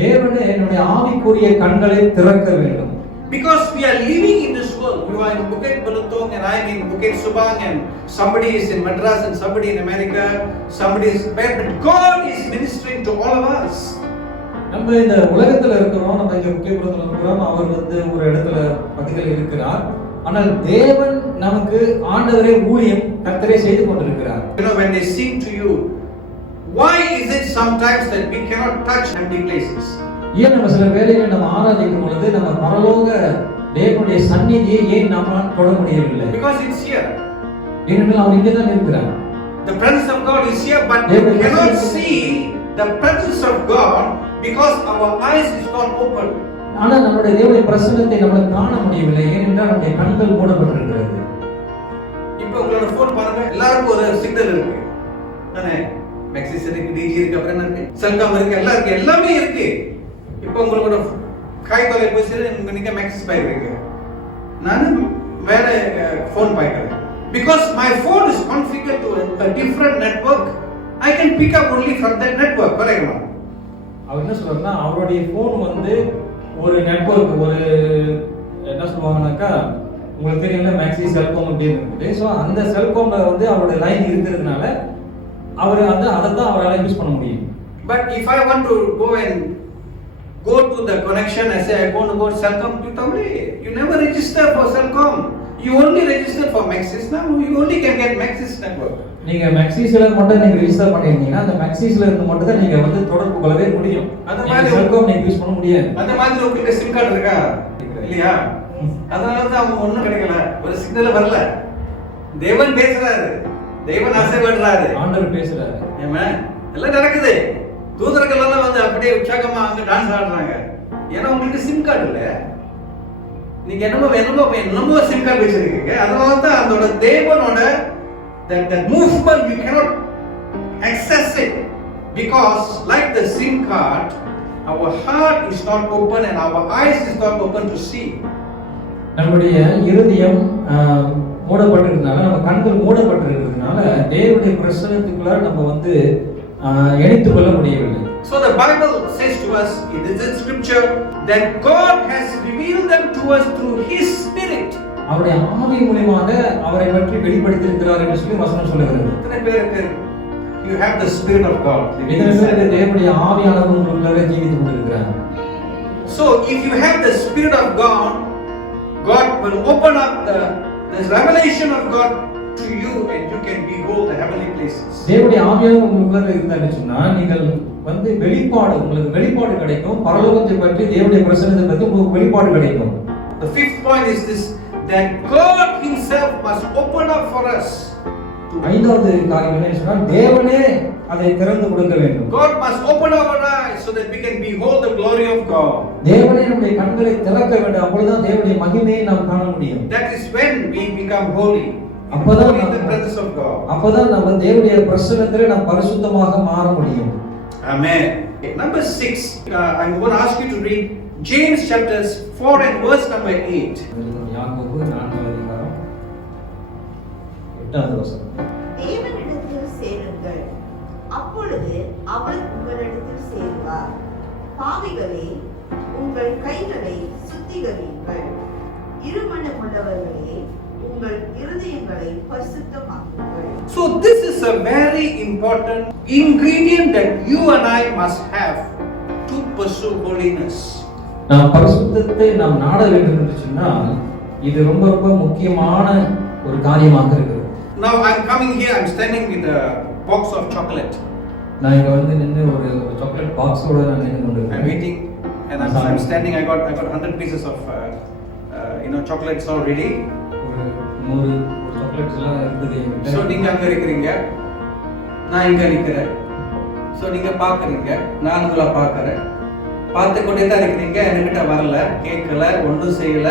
தேவனே என்னுடைய ஆவிக்குரிய கண்களை திறக்க வேண்டும். Because we are living in this world. You are in Bukit Belitung and I am in Bukit Subang, and somebody is in Madras and somebody in America, somebody is but God is ministering to all of us. நம்ம இந்த உலகத்துல இருக்கிறோம், நம்ம இங்க முக்கியத்துவத்துல இருக்கிறோம், அவர் வந்து ஒரு இடத்துல பக்கத்துல இருக்கிறார். ஆனால் தேவன் நமக்கு ஆண்டவரே ஊழியம் கர்த்தரே செய்து கொண்டிருக்கிறார். When they sing to you, why is it sometimes that we cannot touch empty places? ஏன் நம்ம சில வேளைகளில் நம்ம ஆராதிக்கும் பொழுது நம்ம பரலோக தேவனுடைய சந்நிதியை ஏன் நம்மால் தொட முடியவில்லை? Because it's here. ஏனென்றால் அவர் இங்கே தான் இருக்கிறார். The presence of God is here, but we cannot see the presence of God because our eyes is not open. ஆனா நம்முடைய தேவனுடைய பிரசன்னத்தை நம்மால் காண முடியவில்லை, ஏனென்றால் நம்முடைய கண்கள் மூடப்பட்டிருக்கிறது. இப்போ உங்களோட போன் பாருங்க, எல்லாருக்கும் ஒரு சிக்னல் இருக்கு தானே? மேக்ஸிஸ் இருக்கு, டிஜி இருக்கு, அப்புறம் என்ன இருக்கு, செல்காம் இருக்கு, எல்லாம் இருக்கு, எல்லாமே இருக்கு. இப்போ உங்களோட கை தொலைபேசியில் நீங்க மெசேஜ் பாய்க்கிறீங்க, நான் வேற phone பாய்க்கிறேன். Because my phone is configured to a different network, I can pick up only from that network. Correct? அவர் என்ன சொல்றாருன்னா, அவருடைய போன் வந்து ஒரு நெட்வொர்க், ஒரு என்ன சொல்லுவாங்கன்னாக்கா, உங்களுக்கு தெரியல மேக்ஸி செல்கோம் அப்படின்னு இருக்குது. ஸோ அந்த செல்கோம்ல வந்து அவருடைய லைன் இருக்கிறதுனால அவர் வந்து அதை தான் அவரால் யூஸ் பண்ண முடியும். But if I want to go to the connection and say I want to go to Celcom, you never register for Celcom. You only register for Maxis. Now you only can get Maxis network. நீங்க மேக்ஸிஸ்ல மட்டும் நீங்க register பண்ணிருந்தீங்கன்னா அந்த மேக்ஸிஸ்ல இருந்து மட்டும் தான் நீங்க வந்து தொடர்பு கொள்ளவே முடியும். அந்த மாதிரி செல்கோம் நீங்க யூஸ் பண்ண முடியாது. அந்த மாதிரி உங்களுக்கு சிம் கார்டு இருக்கா இல்லையா? அதனால தான் அவங்க ஒண்ணும் கிடைக்கல, ஒரு சிக்னல் வரல. தேவன் பேசுறாரு, தேவன் ஆசைப்படுறாரு, ஆண்டவர் பேசுறாரு. ஏமா எல்லாம் நடக்குது. தூதர்கள் எல்லாம் வந்து அப்படியே உற்சாகமா அங்க டான்ஸ் ஆடுறாங்க. ஏன்னா உங்களுக்கு சிம் கார்டு இல்ல. நீங்க என்னமோ சிம் கார்டு வச்சிருக்கீங்க. அதனால தான் அதோட தேவனோட that movement you cannot access it, because like the SIM card, our heart is not open and our eyes is not open to see. நம்முடைய இருதயம் மூடப்பட்டிருக்கிறதுனால, நம்ம கண்கள் மூடப்பட்டிருக்கிறதுனால தேவனுடைய பிரசன்னத்துக்குள்ள நம்ம வந்து இணைத்துக் கொள்ள முடியவில்லை. So the Bible says to us in this scripture that God has revealed them to us through His Spirit. அவருடைய ஆவி மூலமாக அவரை பற்றி வெளிப்படுத்தி இருக்கிறார் என்று சொல்லி வசனம் சொல்லுகிறது. எத்தனை பேருக்கு you have the Spirit of God? எத்தனை பேருக்கு தேவனுடைய ஆவியானவர் உங்களுக்குள்ளே ஜீவித்துக் கொண்டிருக்கிறார்? So if you have the Spirit of God, God will open up the revelation of God to you and you can behold the heavenly places. தேவனுடைய ஆவியானவர் உங்களுக்குள்ளே இருந்தாருன்னு சொன்னா நீங்கள் வந்து உங்களுக்கு வெளிப்பாடு கிடைக்கும். பரலோகத்தை பற்றி தேவனுடைய பிரசன்னத்தை பற்றி உங்களுக்கு வெளிப்பாடு கிடைக்கும். The fifth point is this, that God Himself must open up for us. ஐந்தாவது காரியம் என்ன சொன்னா, தேவனே அதை திறந்து கொடுக்க வேண்டும். God must open our eyes so that we can behold the glory of God. தேவனே நம்முடைய கண்களை திறக்க வேண்டும். அப்பொழுதுதான் தேவனுடைய மகிமையை நாம் காண முடியும். That is when we become holy. அப்பதான் in the presence of God. அப்பதான் நம்ம தேவனுடைய பிரசன்னத்திலே நாம் பரிசுத்தமாக மாற முடியும். Amen. Number 6, I'm going to ask you to read James chapters 4 and verse number 8. யாக்கோபு 4வது அதிகாரம் 8வது வசனம். தேவனிடத்தில் சேருங்கள், அப்பொழுது அவர் உங்களிடத்தில் சேருவார். பாவிகளே, உங்கள் கைகளை சுத்திகரியுங்கள். இருமனமுள்ளவர்களே, உங்கள் இருதயங்களை பரிசுத்தமாக்குங்கள். So this is a very important ingredient that you and I must have to pursue holiness. நாம் பரிசுத்தத்தை நாம் நாட வேண்டும் என்று சொன்னால் இது ரொம்ப ரொம்ப முக்கியமான ஒரு காரியமாக இருக்கிறது. Now I'm coming here, I'm standing with a box of chocolate. நான் இங்க வந்து நின்னு ஒரு சாக்லேட் பாக்ஸோட நான் நின்னு கொண்டிருக்கேன். I'm waiting and I'm standing. I got 100 pieces of chocolates already. ஒரு 100 சாக்லேட்ஸ் எல்லாம் இருக்குது என்கிட்ட. So நீங்க அங்க இருக்கீங்க, நான் இங்க நிக்கிறேன். So நீங்க பாக்குறீங்க, நான் உங்களை பார்க்கறேன். பார்த்து கொண்டே தான் இருக்கீங்க, என்கிட்ட வரல, கேட்கல, ஒன்றும் செய்யல.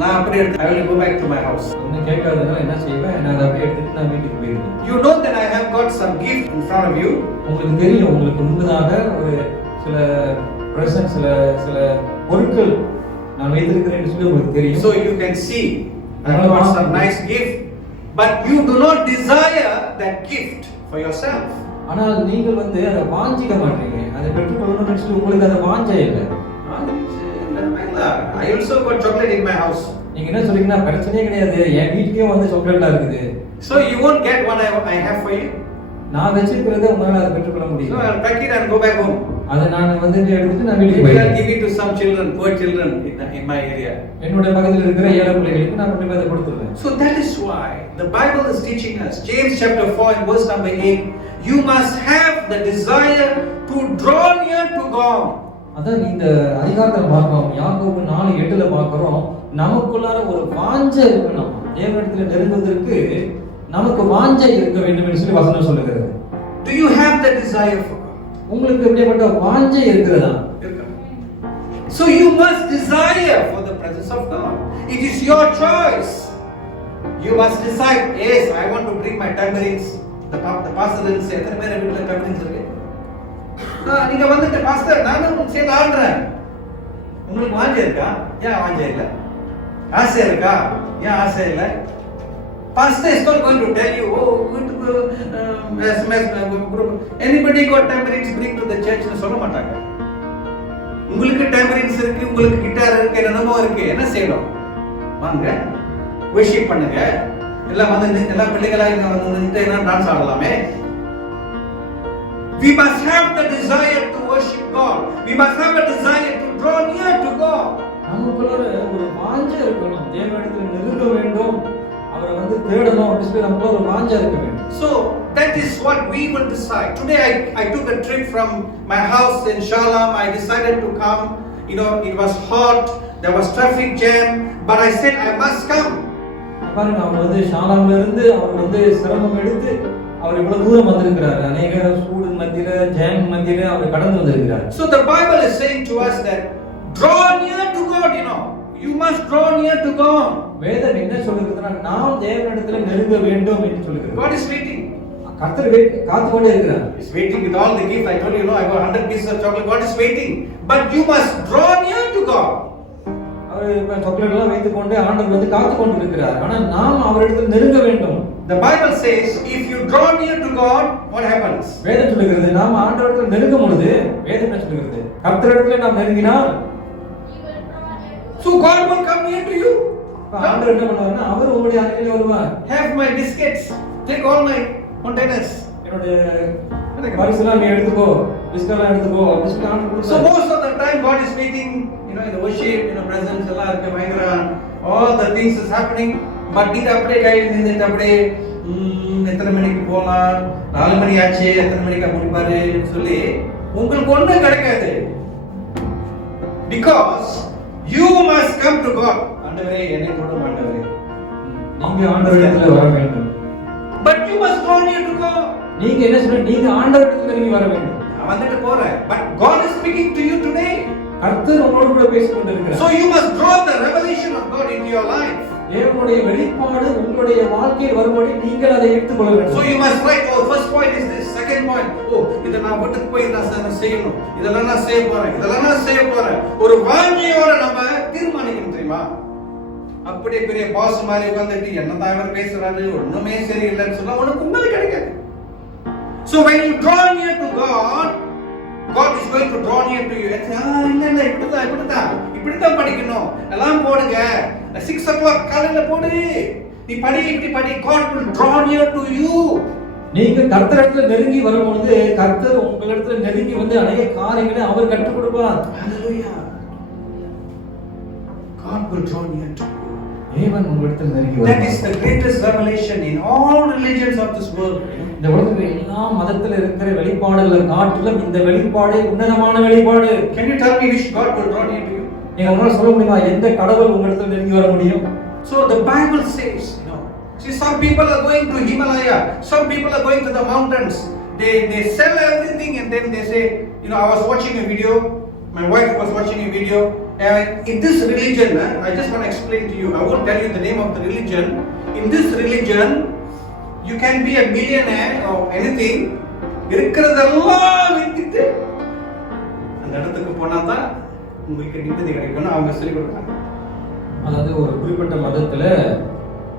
நான் அப்படியே I will go back to my house. ஒன்னும் கேட்காதனால என்ன செய்வேன், நான் அதை அப்படியே எடுத்துட்டு நான் வீட்டுக்கு போயிடுவேன். You know that I have got some gift in front of you. உங்களுக்கு தெரியும், உங்களுக்கு முன்பதாக ஒரு சில பிரசன்ட் சில பொருட்கள் நான் வைத்திருக்கிறேன்னு சொல்லி உங்களுக்கு தெரியும். So you can see I have got some nice gift, but you do not desire that gift for yourself. ஆனால் நீங்கள் வந்து அதை வாஞ்சிக்க மாட்டீங்க, அதை பெற்றுக்கொள்ளணும்னு சொல்லி உங்களுக்கு அதை வாஞ்சை இல்லை. I also got chocolate in my house. நீங்க என்ன சொல்றீங்கன்னா பிரச்சனையே கிடையாது, என் வீட்டுக்கே வந்து சாக்லேட்லாம் இருக்குது. So you won't get what I have for you. நான் வச்சிருக்கிறத உங்களால அதை பெற்றுக்கொள்ள முடியும். So I'll pack it and go back home. அதை நான் வந்து எடுத்துட்டு நான் வீட்டுக்கு Maybe I'll போயிடுவேன். give it to some children, poor children in my area. என்னோட பக்கத்துல இருக்கிற ஏழை பிள்ளைகளுக்கு நான் கொண்டு போய் அதை கொடுத்துருவேன். So that is why the Bible is teaching us, James chapter 4 and verse number 8, you must have the desire to draw near to God. அதான் இந்த அதிகாரத்துல பார்க்கிறோம், யாக்கோபு 4:8ல பார்க்கிறோம், நமக்குள்ளார ஒரு வாஞ்சை இருக்கணும். தேவனிடத்துல நெருங்குவதற்கு நமக்கு வாஞ்சை இருக்க வேண்டும் என்று சொல்லி வசனம் சொல்லுகிறது. Do you have the desire for God? உங்களுக்கு எப்படிப்பட்ட வாஞ்சை இருக்கிறதா? So you must desire for the presence of God. It is your choice. You must decide, yes, I want to bring my tambourines. The pastor will say, எத்தனை பேர் வீட்டுல tambourines இருக்கு? நீங்க வந்துட்டு பாஸ்டர் நானும் சேர்ந்து ஆடுறேன். உங்களுக்கு வாஞ்சை இருக்கா? ஏன் வாஞ்சை இல்லை? ஆசை இருக்கா? ஏன் ஆசை இல்லை? Pastor is not going to tell you, oh, going to SMS group. Anybody got tambourines, bring to the church னு சொல்ல மாட்டாங்க. உங்களுக்கு tambourines இருக்கு, உங்களுக்கு கிட்டார் இருக்கு, என்னமோ இருக்கு, என்ன செய்யணும்? வாங்க worship பண்ணுங்க. எல்லாம் வந்து எல்லா பிள்ளைகளாக இங்க வந்து நின்று என்ன dance ஆடலாமே. We must have the desire to worship God. We must have a desire to draw near to God. நமக்குள்ள ஒரு வாஞ்சை இருக்கணும், தேவனிடத்தில் நெருங்க வேண்டும், அவரை வந்து தேடணும் அப்படி சொல்லி நமக்குள்ள ஒரு வாஞ்சை இருக்க வேண்டும். So that is what we will decide. Today I took a trip from my house in Shalom. I decided to come. You know, it was hot, there was traffic jam, but I said I must come. பாருங்க, அவர் வந்து ஷாலாம்ல இருந்து அவர் வந்து சிரமம் எடுத்து அவர் இவ்வளவு தூரம் வந்திருக்கிறார். அநேக சூடு மத்தியில ஜாம் மத்தியில அவர் கடந்து வந்திருக்கிறார். So the Bible is saying to us that draw near to God, you know. You must draw near to God. வேதம் என்ன சொல்லுதுன்னா நாம் தேவனிடத்தில் நெருங்க வேண்டும் என்று சொல்லுகிறது. God is waiting. கர்த்தர் காத்து கொண்டே இருக்கிறார். He is waiting with all the gift. I told you, I got 100 pieces of chocolate. God is waiting. But you must draw near to God. அவர் சாக்லேட் எல்லாம் வைத்துக் கொண்டு ஆண்டவர் வந்து காத்து கொண்டு இருக்கிறார். ஆனால் நாம் அவரிடத்தில் நெருங்க வேண்டும். The Bible says if you draw near to God, what happens? வேதம் சொல்லுகிறது நாம் ஆண்டவரிடத்தில் நெருங்கும் பொழுது வேதம் என்ன சொல்லுகிறது? கர்த்தரிடத்தில் நாம் நெருங்கினால் so God will come near to you. ஆண்டவர் என்ன பண்ணுவார்னா அவர் உங்களுடைய அருகிலே வருவார். Have my biscuits. Take all my containers. என்னுடைய பரிசுலாம் நீ எடுத்துக்கோ, பிஸ்கட்லாம் எடுத்துக்கோ அப்படி சொல்லி ஆண்டவர் கொடுத்தார். So most of the time God is waiting, in the worship, presence எல்லாம் இருக்கு பயங்கர, all the things is happening, but நீ அப்படியே கையில் நின்னுட்டு அப்படியே எத்தனை மணிக்கு போலாம், 4 மணி ஆச்சு, எத்தனை மணிக்கு முடிப்பாரு சொல்லி உங்களுக்கு ஒண்ணும் கிடைக்காது. Because you must come to God. ஆண்டவரே என்னை தொடும் ஆண்டவரே, நீங்க ஆண்டவரிடத்தில் வர வேண்டும். But you must go near to God. நீங்க என்ன சொல்ற? நீங்க ஆண்டவரிடத்தில் நெருங்கி வர வேண்டும். நான் வந்துட்டு போறேன், but God is speaking to you today. கர்த்தர் உங்களோடு கூட பேசிக் கொண்டிருக்கிறார். So you must draw the revelation of God into your life. தேவனுடைய வெளிப்பாடு உங்களுடைய வாழ்க்கையில் வரும்படி நீங்கள் அதை எடுத்துக்கொள்ள வேண்டும். So you must write, oh, first point is this, second point, oh, இத நான் விட்டு போய் நான் செய்யணும், இதெல்லாம் நான் செய்ய போறேன், இதெல்லாம் நான் செய்ய போறேன். ஒரு வாஞ்சையோட நம்ம தீர்மானிக்கணும் தெரியுமா? அப்படியே பெரிய பாஸ் மாதிரி உட்கார்ந்துட்டு என்னதான் இவர் பேசுறாரு, ஒண்ணுமே சரியில்லைன்னு சொன்னா உனக்கு உண்மை கிடைக்காது. So when you draw near to God, God is going to draw near to you. இல்ல இப்படிதான் படிக்கணும், எல்லாம் போடுங்க, 6 o'clock காலையில போடு, நீ படி இப்படி படி. God will draw near to you. நீங்க கர்த்தரிடத்தில் நெருங்கி வரும்பொழுது கர்த்தர் உங்களிடத்தில் நெருங்கி வந்து அநேக காரியங்களை அவர் கற்றுக் கொடுப்பார். Hallelujah. God will draw near to you. தேவன் உங்களிடத்தில் நெருங்கி வருவார். That is the greatest revelation in all religions of this world. இந்த உலகத்தில் எல்லா மதத்தில் இருக்கிற வெளிப்பாடுகளை காட்டிலும் இந்த வெளிப்பாடு உன்னதமான வெளிப்பாடு. Can you tell me which God will draw near to you? நீங்க உங்களால சொல்ல முடியுமா எந்த கடவுள் உங்களிடத்தில் நெருங்கி வர முடியும்? So the Bible says, see, some people are going to Himalaya, some people are going to the mountains. They sell everything and then they say, I was watching a video, my wife was watching a video, and in this religion, I just want to explain to you, I won't tell you the name of the religion. In this religion, you can be a millionaire or anything. இருக்கிறதெல்லாம் வித்துட்டு அந்த இடத்துக்கு போனா தான் உங்களுக்கு நிம்மதி கிடைக்கும்னு அவங்க சொல்லி கொடுத்தாங்க. அதாவது ஒரு குறிப்பிட்ட மதத்துல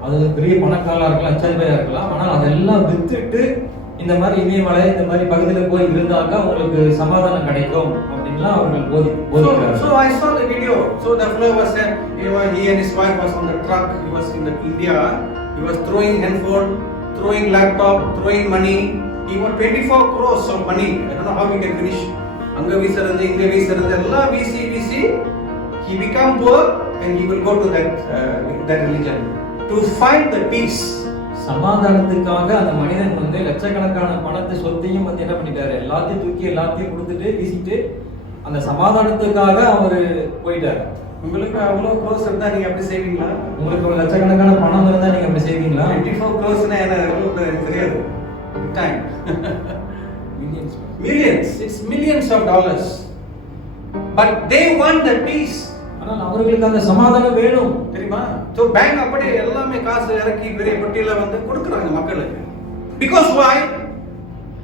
அது பெரிய பணக்காரா இருக்கலாம், லட்சாதிபதியா இருக்கலாம், ஆனால் அதெல்லாம் வித்துட்டு இந்த மாதிரி இமயமலை இந்த மாதிரி பகுதியில போய் இருந்தாக்க உங்களுக்கு சமாதானம் கிடைக்கும் அப்படின்லாம் அவர்கள் போதிக்கிறார்கள். So I saw the video. So the fellow was said, he and his wife was on the truck. He was in India. He was throwing handphone, throwing laptop, throwing money. He got 24 crores of money. I don't know how he can finish. Anga வீசறது இங்க வீசறது எல்லாம் வீசி he become poor and he will go to that religion to find the peace. சமாதானத்துக்காக அந்த மனிதன் வந்து லட்சக்கணக்கான பணத்தை சொத்தையும் வந்து என்ன பண்ணிட்டாரு, எல்லாத்தையும் தூக்கி எல்லாத்தையும் கொடுத்துட்டு வீசிட்டு அந்த சமாதானத்துக்காக அவரு போயிட்டாரு. உங்களுக்கு அவ்வளவு க்ளோஸ் இருந்தா நீங்க அப்படி செய்வீங்களா? உங்களுக்கு ஒரு லட்சக்கணக்கான பணம் இருந்தா நீங்க அப்படி செய்வீங்களா? 24 crores எனக்கு தெரியாது. Time. Millions. It's millions of dollars. But they want the peace. ஆனால் அவர்களுக்கு அந்த சமாதானம் வேணும் தெரியுமா? So bank அப்படியே எல்லாமே காசு இறக்கி பெரிய பெட்டியில வந்து கொடுக்குறாங்க மக்களுக்கு. Because why?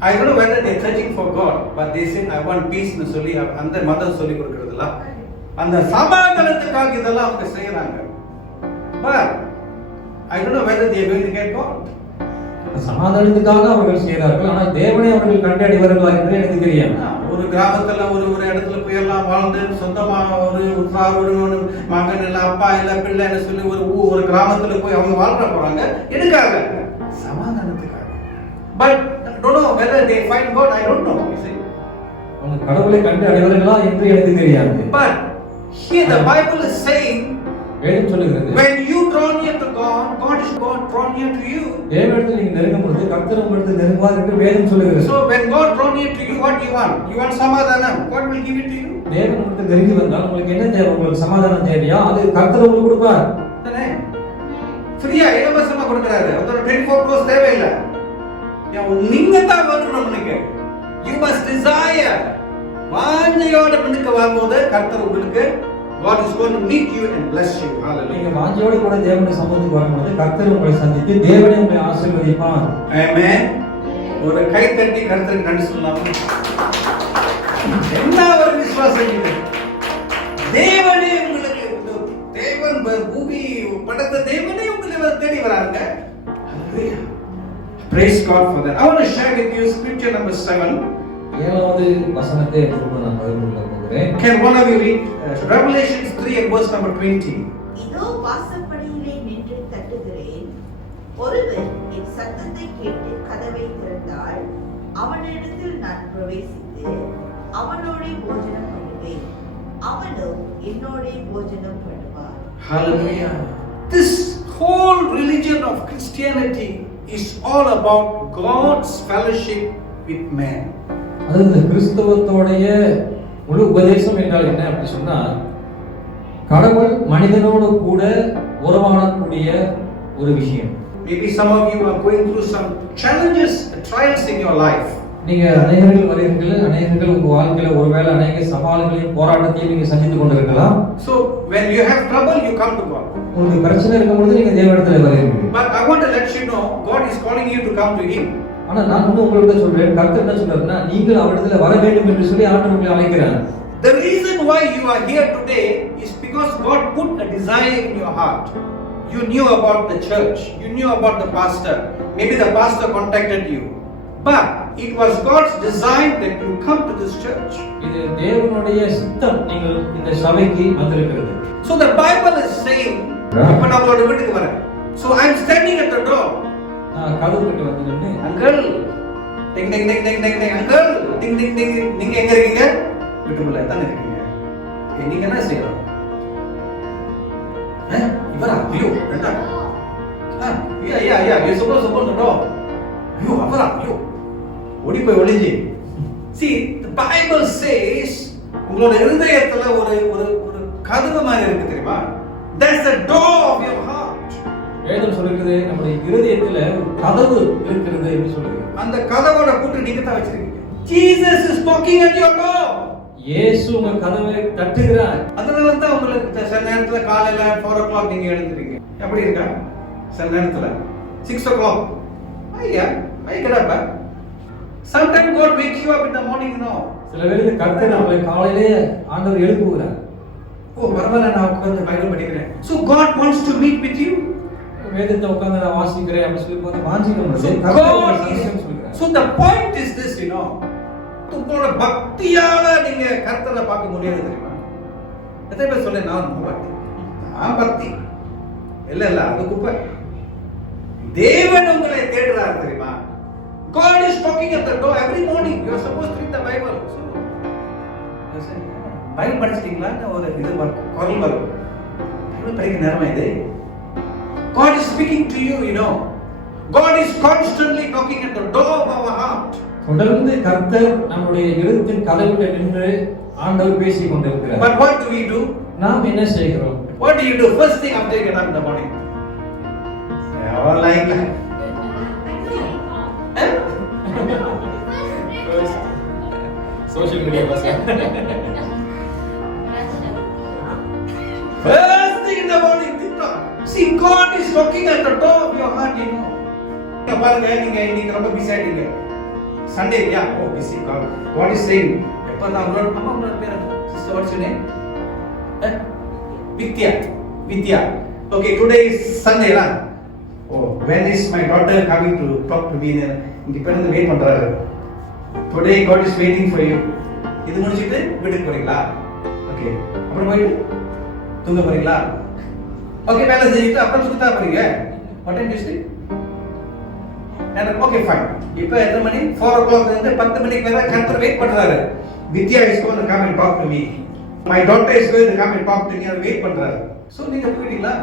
I don't know whether they are searching for God, but they say I want peace னு சொல்லி அந்த மதம் சொல்லி கொடுக்கிறதுல. அந்த சமாதானத்துக்காக இதெல்லாம் அவங்க செய்யறாங்க. But I don't know whether they are going to get God. சமாதானத்துக்காக அவர்கள் செய்கிறார்கள், ஆனால் தேவனை அவர்கள் கண்டடைவார்களா என்று எனக்கு தெரியும். ஒரு கிராமத்துல ஒரு இடத்துல போய் எல்லாம் வாழ்ந்து சொந்தமா ஒரு மகன் இல்ல அப்பா இல்ல பிள்ளைன்னு சொல்லி ஒரு கிராமத்துல போய் அவங்க வாழ்ற போறாங்க. எதுக்காக? சமாதானத்துக்காக. But don't know whether they find God. I don't know. அவங்க கடவுளை கண்டு அடைவார்களா என்று எனக்கு தெரியாது. But here the Bible is saying, வேதம் சொல்லுகிறது, when you draw near to God, God is going to draw near to you. தேவனிடத்தில் நீங்க நெருங்கும் பொழுது கர்த்தர் உங்களிடத்தில் நெருங்குவார் என்று வேதம் சொல்லுகிறது. So when God draw near to you, what do you want? You want சமாதானம். God will give it to you. தேவன் உங்களிடத்தில் நெருங்கி வந்தால் உங்களுக்கு என்ன தேவை? உங்களுக்கு சமாதானம் தேவையா? அது கர்த்தர் உங்களுக்கு கொடுப்பார். தானே? ஃப்ரீயா இலவசமா கொடுக்கறாரு. அதோட 24 crores தேவையில்லை. நீங்க தான் வரணும் உங்களுக்கு. You must desire. வாஞ்சையோட முன்னுக்கு வரும்போது கர்த்தர் உங்களுக்கு God is going to meet you and bless you. Hallelujah. நீங்க வாஞ்சையோட கூட தேவனுடைய சமூகத்துக்கு வரும்போது கர்த்தர் உங்களை சந்தித்து தேவனே உங்களை ஆசீர்வதிப்பார். ஆமென். ஒரு கை தட்டி கர்த்தருக்கு நன்றி சொல்லலாம். என்ன ஒரு விசுவாசம் இது. தேவனே உங்களுக்கு தேவன் பூமி படைத்த தேவனே உங்களை தேடி வராங்க. Hallelujah. Praise God for that. I want to share with you scripture number 7. ஏழாவது வசனத்தை எடுத்து நான் பகிர்ந்து கொள்ள போகிறேன். Can one of you read Revelation 3 and verse number 20? இதோ வாசற்படியிலே நின்று தட்டுகிறேன். ஒருவன் என் சத்தத்தை கேட்டு கதவை திறந்தால் அவனிடத்தில் நான் பிரவேசித்து அவனோடே போஜனம் பண்ணுவேன். அவனும் என்னோடே போஜனம் பண்ணுவார். Hallelujah. This whole religion of Christianity is all about God's fellowship with man. அது இந்த கிறிஸ்தவத்தோடைய முழு உபதேசம் என்றால் என்ன அப்படி சொன்னா, கடவுள் மனிதனோடு கூட உறவாடக்கூடிய ஒரு விஷயம். Maybe some of you are going through some challenges, trials in your life. நீங்க அநேகர்கள் வருவீர்கள், அநேகர்கள் உங்க வாழ்க்கையில ஒருவேளை அநேக சவால்களையும் போராட்டத்தையும் நீங்க சந்தித்து கொண்டிருக்கலாம். So when you have trouble, you come to God. உங்களுக்கு பிரச்சனை இருக்கும்போது நீங்க தேவனிடத்தில் வருவீர்கள். But I want to let you know, God is calling you to come to Him. ஆனா நான் வந்து உங்கள்கிட்ட சொல்றேன், கர்த்தர் என்ன சொல்றாருன்னா, நீங்கள் அவரிடத்தில் வர வேண்டும் என்று சொல்லி ஆண்டவர் உங்களை அழைக்கிறார். The reason why you are here today is because God put a desire in your heart. You knew about the church, you knew about the pastor. Maybe the pastor contacted you, but it was God's design that you come to this church. இது தேவனுடைய சித்தம் நீங்கள் இந்த சபைக்கு வந்திருக்கிறது. So the Bible is saying, இப்ப நம்மளோட வீட்டுக்கு வரேன். So I am standing at the door. கதவுக்கு வந்து நின்னு, அங்கிள் டிங் டிங் டிங் டிங் டிங் அங்கிள் டிங் டிங் டிங், நீங்க எங்க இருக்கீங்க? வீட்டுக்குள்ள தான் இருக்கீங்க. நீங்க என்ன செய்யலாம்? இவரா? ஐயோ ரெண்டா? You suppose open the door. ஐயோ அவரா? ஐயோ ஓடி போய் ஒளிஞ்சி. See, the Bible says உங்களோட இதயத்துல ஒரு ஒரு ஒரு கதவு மாதிரி இருக்கு தெரியுமா? That's the door of your heart. வேதம் சொல்லுகிறது நம்முடைய இருதயத்துல கதவு இருக்கிறது என்று சொல்லுகிறது. அந்த கதவோட கூட்டு நீங்க தான் வச்சிருக்கீங்க. Jesus is knocking at your door. இயேசு உங்க கதவை தட்டுகிறார். அதனால தான் உங்களுக்கு சில நேரத்துல காலையில 4 o'clock நீங்க எழுந்துறீங்க. எப்படி இருக்கா? சில நேரத்துல 6 o'clock. ஐயா, ஐ get up. Sometimes God wakes you up in the morning, you know. சில வேளையில கர்த்தர் நம்மை காலையிலே ஆண்டவர் எழுப்புகிறார். ஓ பரவாயில்லை, நான் உட்கார்ந்து பைபிள் படிக்கிறேன். So God wants to meet with you. வேதத்தை உட்கார்ந்து நான் வாசிக்கிறேன் அப்படி சொல்லி போது வாஞ்சிக்கணும். So the point is this, you know. உங்களோட பக்தியால நீங்க கர்த்தரை பார்க்க முடியாது தெரியுமா? எத்தனை பேர் சொல்ல நான் பக்தி இல்ல அது குப்பை. தேவன் உங்களை தேடுறார் தெரியுமா? God is knocking at the door every morning. You are supposed to read the Bible. So Bible படிச்சிட்டீங்களா? ஒரு இது குரல் வரும். பைபிள் படிக்க நேரமா இது? God is speaking to you, you know. God is constantly knocking at the door of our heart. தொடர்ந்து கர்த்தர் நம்முடைய இருதயத்தின் கதவுல நின்று ஆண்டவர் பேசிக் கொண்டிருக்கிறார். But what do we do? நாம் என்ன செய்கிறோம்? What do you do first thing after you get up in the morning? All like that. Social media person. First thing in the morning, TikTok. See, God is knocking at the door of your heart, you know. பாருங்க, நீங்க இன்னைக்கு ரொம்ப busy ஆயிட்டீங்க. Sunday யா, oh busy. God is saying, எப்பதான் உங்களோட பேர் sister what's your name? Vidya. Okay, today is Sunday, lah. Oh, when is my daughter coming to talk to me? இங்க பிறந்து வெயிட் பண்றாரு. Today God is waiting for you. இது முடிச்சிட்டு வீட்டுக்கு போறீங்களா? ஓகே. அப்புறம் போய் தூங்க போறீங்களா? ஓகே, வேலை செஞ்சுட்டு அப்புறம் சுத்தா போறீங்க. What time is it? Okay, fine. இப்போ எத்தனை மணி? 4 o'clock இருந்து 10 மணிக்கு வரை கர்த்தர் வெயிட் பண்றாரு. Vidya is going to come and talk to me. My daughter is going to come and talk to me. அவர் வெயிட் பண்றாரு. சோ நீங்க போயிட்டீங்களா?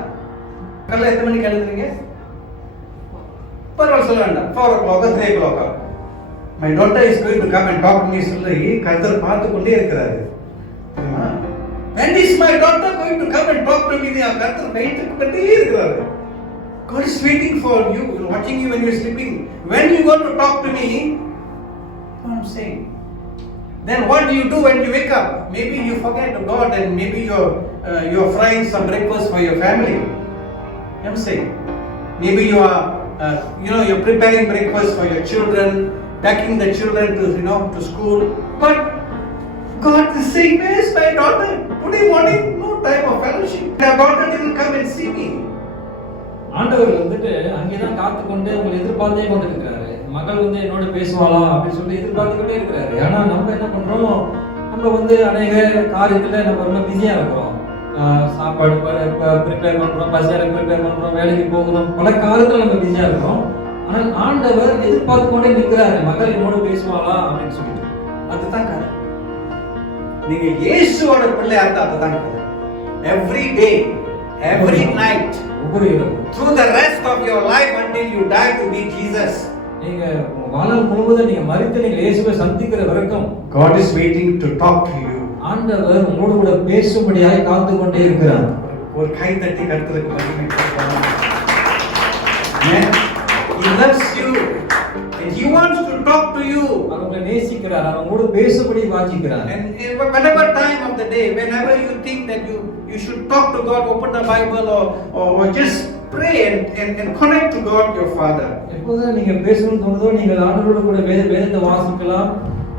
காலையில எத்தனை மணிக்கு எழுந்துறீங்க? பரவாயில்ல, சொல்ல வேண்டாம். 4 o'clock, 3 o'clock. My daughter is going to come and talk to me சொல்லி கர்த்தர் பார்த்து கொண்டே இருக்கிறாரு. தெரியுமா? When is my daughter going to come and talk to me? கர்த்தர் வெயிட் பண்ணிட்டே இருக்கிறாரு. God is waiting for you, watching you when you are sleeping. When you going to talk to me? What I'm saying. Then what do you do when you wake up? Maybe you forget God and maybe you're frying some breakfast for your family. I'm saying. Maybe you are you're preparing breakfast for your children, packing the children to school. But God is saying, where is my daughter? Today morning, no time of fellowship. My daughter didn't come and see me. ஆண்டவர் வந்துட்டு அங்கேதான் காத்து கொண்டு உங்களை எதிர்பார்த்தே கொண்டு இருக்கிறாரு. மகள் வந்து என்னோட பேசுவாளா அப்படின்னு சொல்லி எதிர்பார்த்து கொண்டே இருக்கிறாரு. ஆனா நம்ம என்ன பண்றோம், நம்ம வந்து அநேக காரியத்துல நம்ம ரொம்ப பிஸியா இருக்கிறோம். சாப்பாடு ப்ரிப்பேர் பண்றோம், பஸ்ஸில் ப்ரிப்பேர் பண்றோம், வேலைக்கு போகிறோம், பல காலத்துல நம்ம பிஸியா இருக்கிறோம். ஆனால் ஆண்டவர் எதிர்பார்த்து கொண்டே நிற்கிறாரு, மகள் என்னோட பேசுவாளா அப்படின்னு சொல்லிட்டு. அதுதான் கதை. நீங்க இயேசுவோட பிள்ளையா இருந்தா அதுதான் கதை. Every day, every night, through the rest of your life until you die to be Jesus. நீங்க வாழ்நாள் முழுவதும் நீங்க மரித்து நீங்க இயேசுவை சந்திக்கிற வரைக்கும் God is waiting to talk to you. ஆண்டவர் உங்களோடு கூட பேசும்படியாக காத்து கொண்டே இருக்கிறார். ஒரு கை தட்டி கர்த்தருக்கு மகிமை கொடுப்போம். He loves you and he wants to talk to you. அவர் உங்களை நேசிக்கிறார், அவர் உங்களோடு பேசும்படி வாஞ்சிக்கிறார். And whatever time of the day, whenever you think that you should talk to God, open the Bible or just pray and connect to God your Father. எப்போது நீங்க பேசணும்னு தோணுதோ நீங்கள் ஆண்டவரோடு கூட வேதத்தை வாசிக்கலாம்.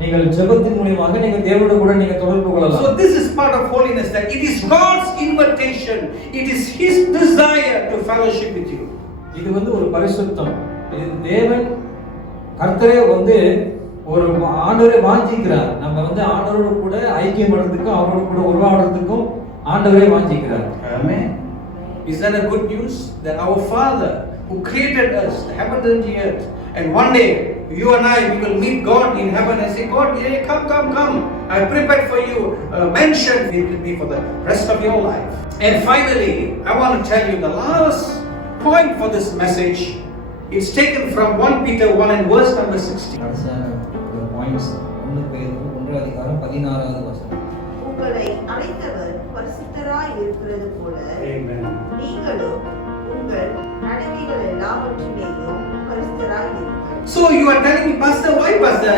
நீங்கள் ஜெபத்தின் மூலமாக நீங்க தேவனோடு கூட நீங்க தொடர்பு கொள்ளலாம். So this is part of holiness, that it is God's invitation, it is his desire to fellowship with you. இது வந்து ஒரு பரிசுத்தம். இது தேவன் கர்த்தரே வந்து ஒரு ஆண்டவரை வாஞ்சிக்கிறார். நம்ம வந்து ஆண்டவரோடு கூட ஐக்கியம் பண்றதுக்கும் அவரோடு கூட உருவாடுறதுக்கும் ஆண்டவரே வாஞ்சிக்கிறார். Amen. Is that a good news? That our Father who created us, the heaven and the earth, and one day you and I, we will meet God in heaven and say, God, hey, come. I prepared for you mansion with me for the rest of your life. And finally, I want to tell you the last point for this message. It's taken from 1 Peter 1 and verse number 16. உங்களை அழைத்தவர் பரிசுத்தராய் இருக்கிறது போல நீங்களும் உங்கள் நடக்கைகள் எல்லாவற்றிலேயும் பரிசுத்தராய் இருங்கள். So you are telling me, Pastor, why Pastor?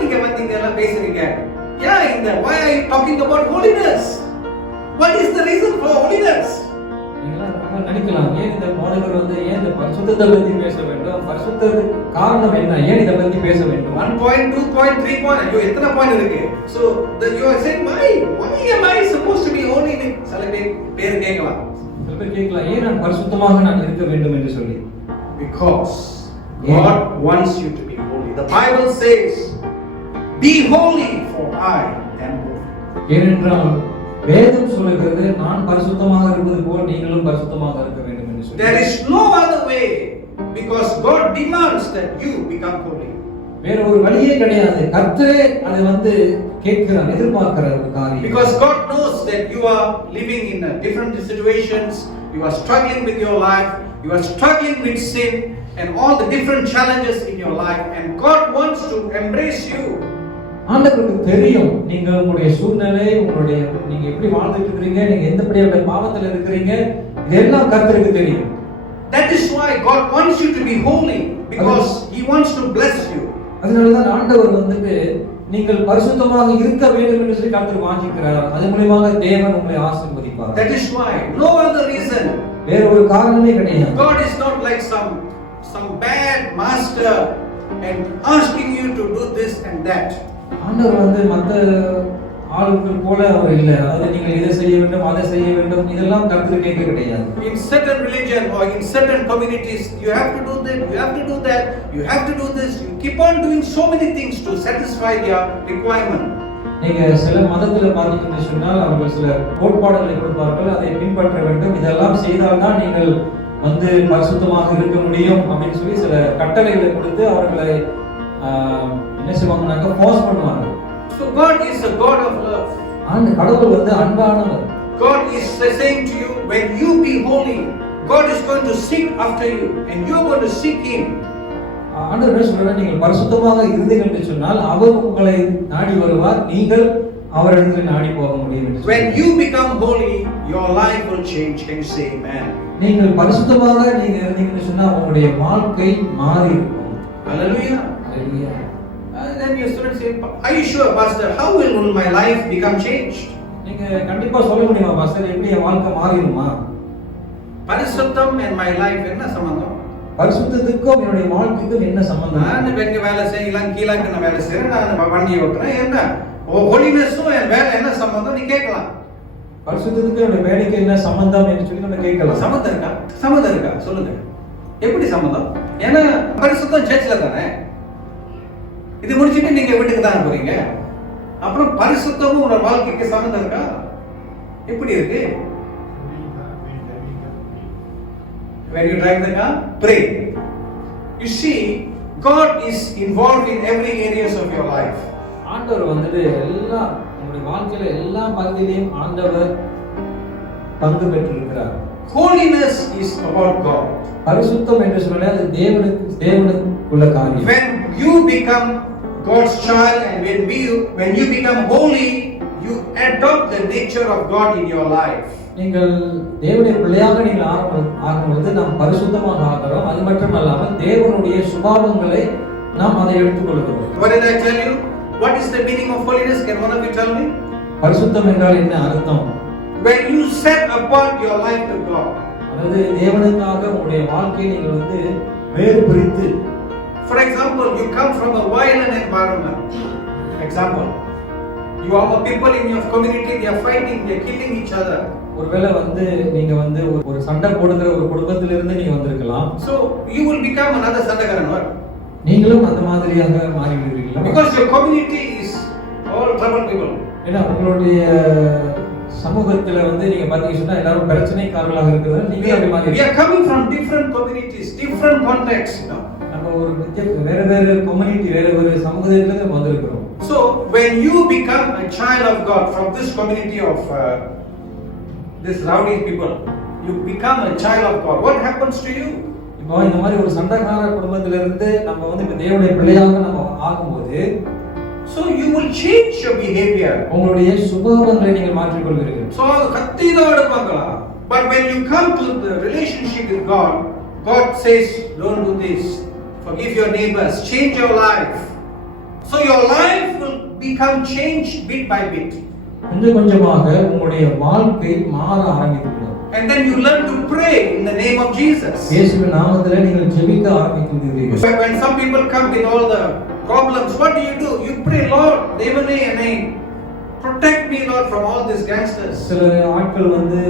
நீங்க வந்தீங்க எல்லாம் பேசுறீங்க. Why are you talking about holiness? What is the reason for holiness? நினைக்கலாம், ஏன் இந்த போதகர் வந்து ஏன் இந்த பரிசுத்தத்தை பத்தி பேச வேண்டும், பரிசுத்தத்துக்கு காரணம் என்ன, ஏன் இதை பத்தி பேச வேண்டும்? 1 point, 2 point, 3 point, ஐயோ எத்தனை பாயிண்ட் இருக்கு. So you are saying, why am I supposed to be holy? சில பேர் கேட்கலாம், சில பேர் கேட்கலாம், ஏன் நான் பரிசுத்தமாக நான் இருக்க வேண்டும் என்று சொல்லி. Because God wants you to be holy. The Bible says, be holy for I am holy. ஏனென்றால் வேதம் சொல்லுகிறது, நான் பரிசுத்தமாக இருப்பது போல் நீங்களும் பரிசுத்தமாக இருக்க வேண்டும் என்று சொல்லி. There is no other way, because God demands that you become holy. வேற ஒரு வழியே கிடையாது. கர்த்தரே அதை வந்து கேட்கிறார், எதிர்பார்க்கிறார் ஒரு காரியம். Because God knows that you are living in different situations, you are struggling with your life, you are struggling with sin and all the different challenges in your life, and God wants to embrace you. ஆண்டவருக்கு தெரியும் நீங்க உங்களுடைய சூழ்நிலை, நீங்க எப்படி வாழ்ந்துட்டு இருக்கீங்க, நீங்க எந்தபடியான பாவத்துல இருக்கீங்க, இதெல்லாம் கர்த்தருக்கு தெரியும். That is why God wants you to be holy, because he wants to bless you. அதனால தான் ஆண்டவர் வந்துட்டு நீங்கள் பரிசுத்தமாக இருக்க வேண்டும் என்று சொல்லி கர்த்தர் வாஞ்சிக்கிறார். அதன் மூலமாக தேவன் உங்களை ஆசீர்வதிப்பார். That is why, no other reason. வேற ஒரு காரணமே கிடையாது. God is not like some bad master and asking you to do this and that. ஆண்டவர் வந்து மத்த ஆளுங்கள் போல அவர் இல்லை. அதாவது நீங்கள் இதை செய்ய வேண்டும், அதை செய்ய வேண்டும், இதெல்லாம் கருத்து கேட்க கிடையாது. In certain religion or in certain communities, you have to do that, you have to do that, you have to do this. You keep on doing so many things to satisfy their requirement. நீங்க சில மதத்துல பார்த்தீங்கன்னு சொன்னால் அவர்கள் சில கோட்பாடுகளை கொடுப்பார்கள், அதை பின்பற்ற வேண்டும், இதெல்லாம் செய்தால்தான் நீங்கள் வந்து பரிசுத்தமாக இருக்க முடியும் அப்படின்னு சொல்லி சில கட்டளைகளை கொடுத்து அவர்களை என்ன செய்வாங்கன்னாக்க ஃபோர்ஸ் பண்ணுவாங்க. So God is a God of love. அந்த கடவுள் வந்து அன்பானவர். God is saying to you, when you be holy, God is going to seek after you and you are going to seek Him. ஆண்டவர் சொல்றார், நீங்கள் பரிசுத்தமாக இருந்தீர்கள் என்று சொன்னால் அவர் உங்களை நாடி வருவார், நீங்கள் அவரிடத்தில் நாடி போக முடியும். When you become holy, your life will change. Can you say amen? நீங்கள் பரிசுத்தமாக நீங்க இருந்தீங்கன்னு சொன்னா உங்களுடைய வாழ்க்கை மாறி இருக்கும். Hallelujah. Hallelujah. Then your students say, are you sure, Pastor? How will my life become changed? நீங்க கண்டிப்பா சொல்ல முடியுமா பாஸ்டர், எப்படி என் வாழ்க்கை மாறிடுமா? பரிசுத்தம் and my life என்ன சம்பந்தம்? பரிசுத்தத்துக்கும் என்னுடைய வாழ்க்கைக்கும் என்ன சம்பந்தம்? நான் வெங்க வேலை செய்யலாம், கீழாக்கு நான் வேலை செய்யறேன், நான் வண்டி ஓட்டுறேன், என்ன ஹோலினஸும் என் வேலை என்ன சம்பந்தம் நீ கேட்கலாம். பரிசுத்தத்துக்கு என்னுடைய வேலைக்கு என்ன சம்பந்தம் என்று சொல்லி நம்ம கேட்கலாம். சம்பந்தம் இருக்கா? சம்பந்தம் இருக்கா? சொல்லுங்க. எப்படி சம்பந்தம்? ஏன்னா பரிசுத்தம் சர்ச்சில் தானே. இது முடிச்சுட்டு நீங்க வீட்டுக்கு தான் போறீங்க. அப்புறம் பரிசுத்தமும் உங்களோட வாழ்க்கைக்கு சம்பந்தம் இருக்கா? எப்படி இருக்கு? When you drive the car, pray. You see, God is involved in every areas of your life. ஆண்டவர் வந்து எல்லா உங்களுடைய வாழ்க்கையில எல்லா பகுதியிலும் ஆண்டவர் பங்கு பெற்றிருக்கிறார். Holiness is about God. பரிசுத்தம் என்று சொன்னால் அது தேவனுக்குள்ள காரியம். When you become God's child and when you become holy, you adopt the nature of God in your life. நீங்கள் தேவனுடைய பிள்ளையாக நீங்கள் ஆகும்போது நாம் பரிசுத்தமாக ஆகிறோம். அது மட்டுமல்லாமல் தேவனுடைய சுபாவங்களை நாம் அதை எடுத்துக்கொள்கிறோம். What did I tell you? What is the meaning of holiness? Can one of you tell me? பரிசுத்தம் என்றால் என்ன அர்த்தம்? When you set apart your life to God. அதாவது தேவனுக்காக உங்களுடைய வாழ்க்கையை நீங்கள் வந்து வேறு பிரித்து. For example, you come from a violent environment. Example, you are people in your community, they are fighting, they are killing each other. ஒருவேளை வந்து நீங்க வந்து ஒரு சண்டை போடுகிற ஒரு குடும்பத்திலிருந்து நீங்க வந்திருக்கலாம். So you will become another சண்டைக்காரன். நீங்களும் அந்த மாதிரியாக மாறி விடுவீங்களா? Because your community is all trouble people. ஏன்னா உங்களுடைய சமூகத்துல வந்து நீங்க பாத்தீங்கன்னா எல்லாரும் பிரச்சனைக்காரர்களாக இருக்கிறது. நீங்க அப்படி மாதிரி. We are coming from different communities, different contexts, you know. நம்ம ஒரு வேற கம்யூனிட்டி வேற சமூகத்திலிருந்து வந்திருக்கிறோம். So when you become a child of God from this community of this rowdy people, you become a child of God. What happens to you? இப்போ இந்த மாதிரி ஒரு சண்டைக்கார குடும்பத்திலிருந்து நம்ம வந்து இப்ப தேவனுடைய பிள்ளையாக நம்ம ஆகும்போது, so you will change your behavior. உங்களுடைய சுபாவங்களை நீங்கள் மாற்றிக் கொள்வீர்கள். So கத்திதோட பார்க்கலாம். But when you come to the relationship with God, God says, don't do this. Forgive your neighbors. Change your life. So your life will become changed bit by bit. கொஞ்சம் கொஞ்சமாக உங்களுடைய வாழ்க்கை மாற ஆரம்பிக்கும். And then you learn to pray in the name of Jesus. இயேசுவின் நாமத்திலே நீங்கள் ஜெபிக்க ஆரம்பிக்கிறீர்கள். So when some people come with all the problems, what do? You pray, Lord, Devane and protect me, Lord, from all these gangsters. சில ஆட்கள் வந்து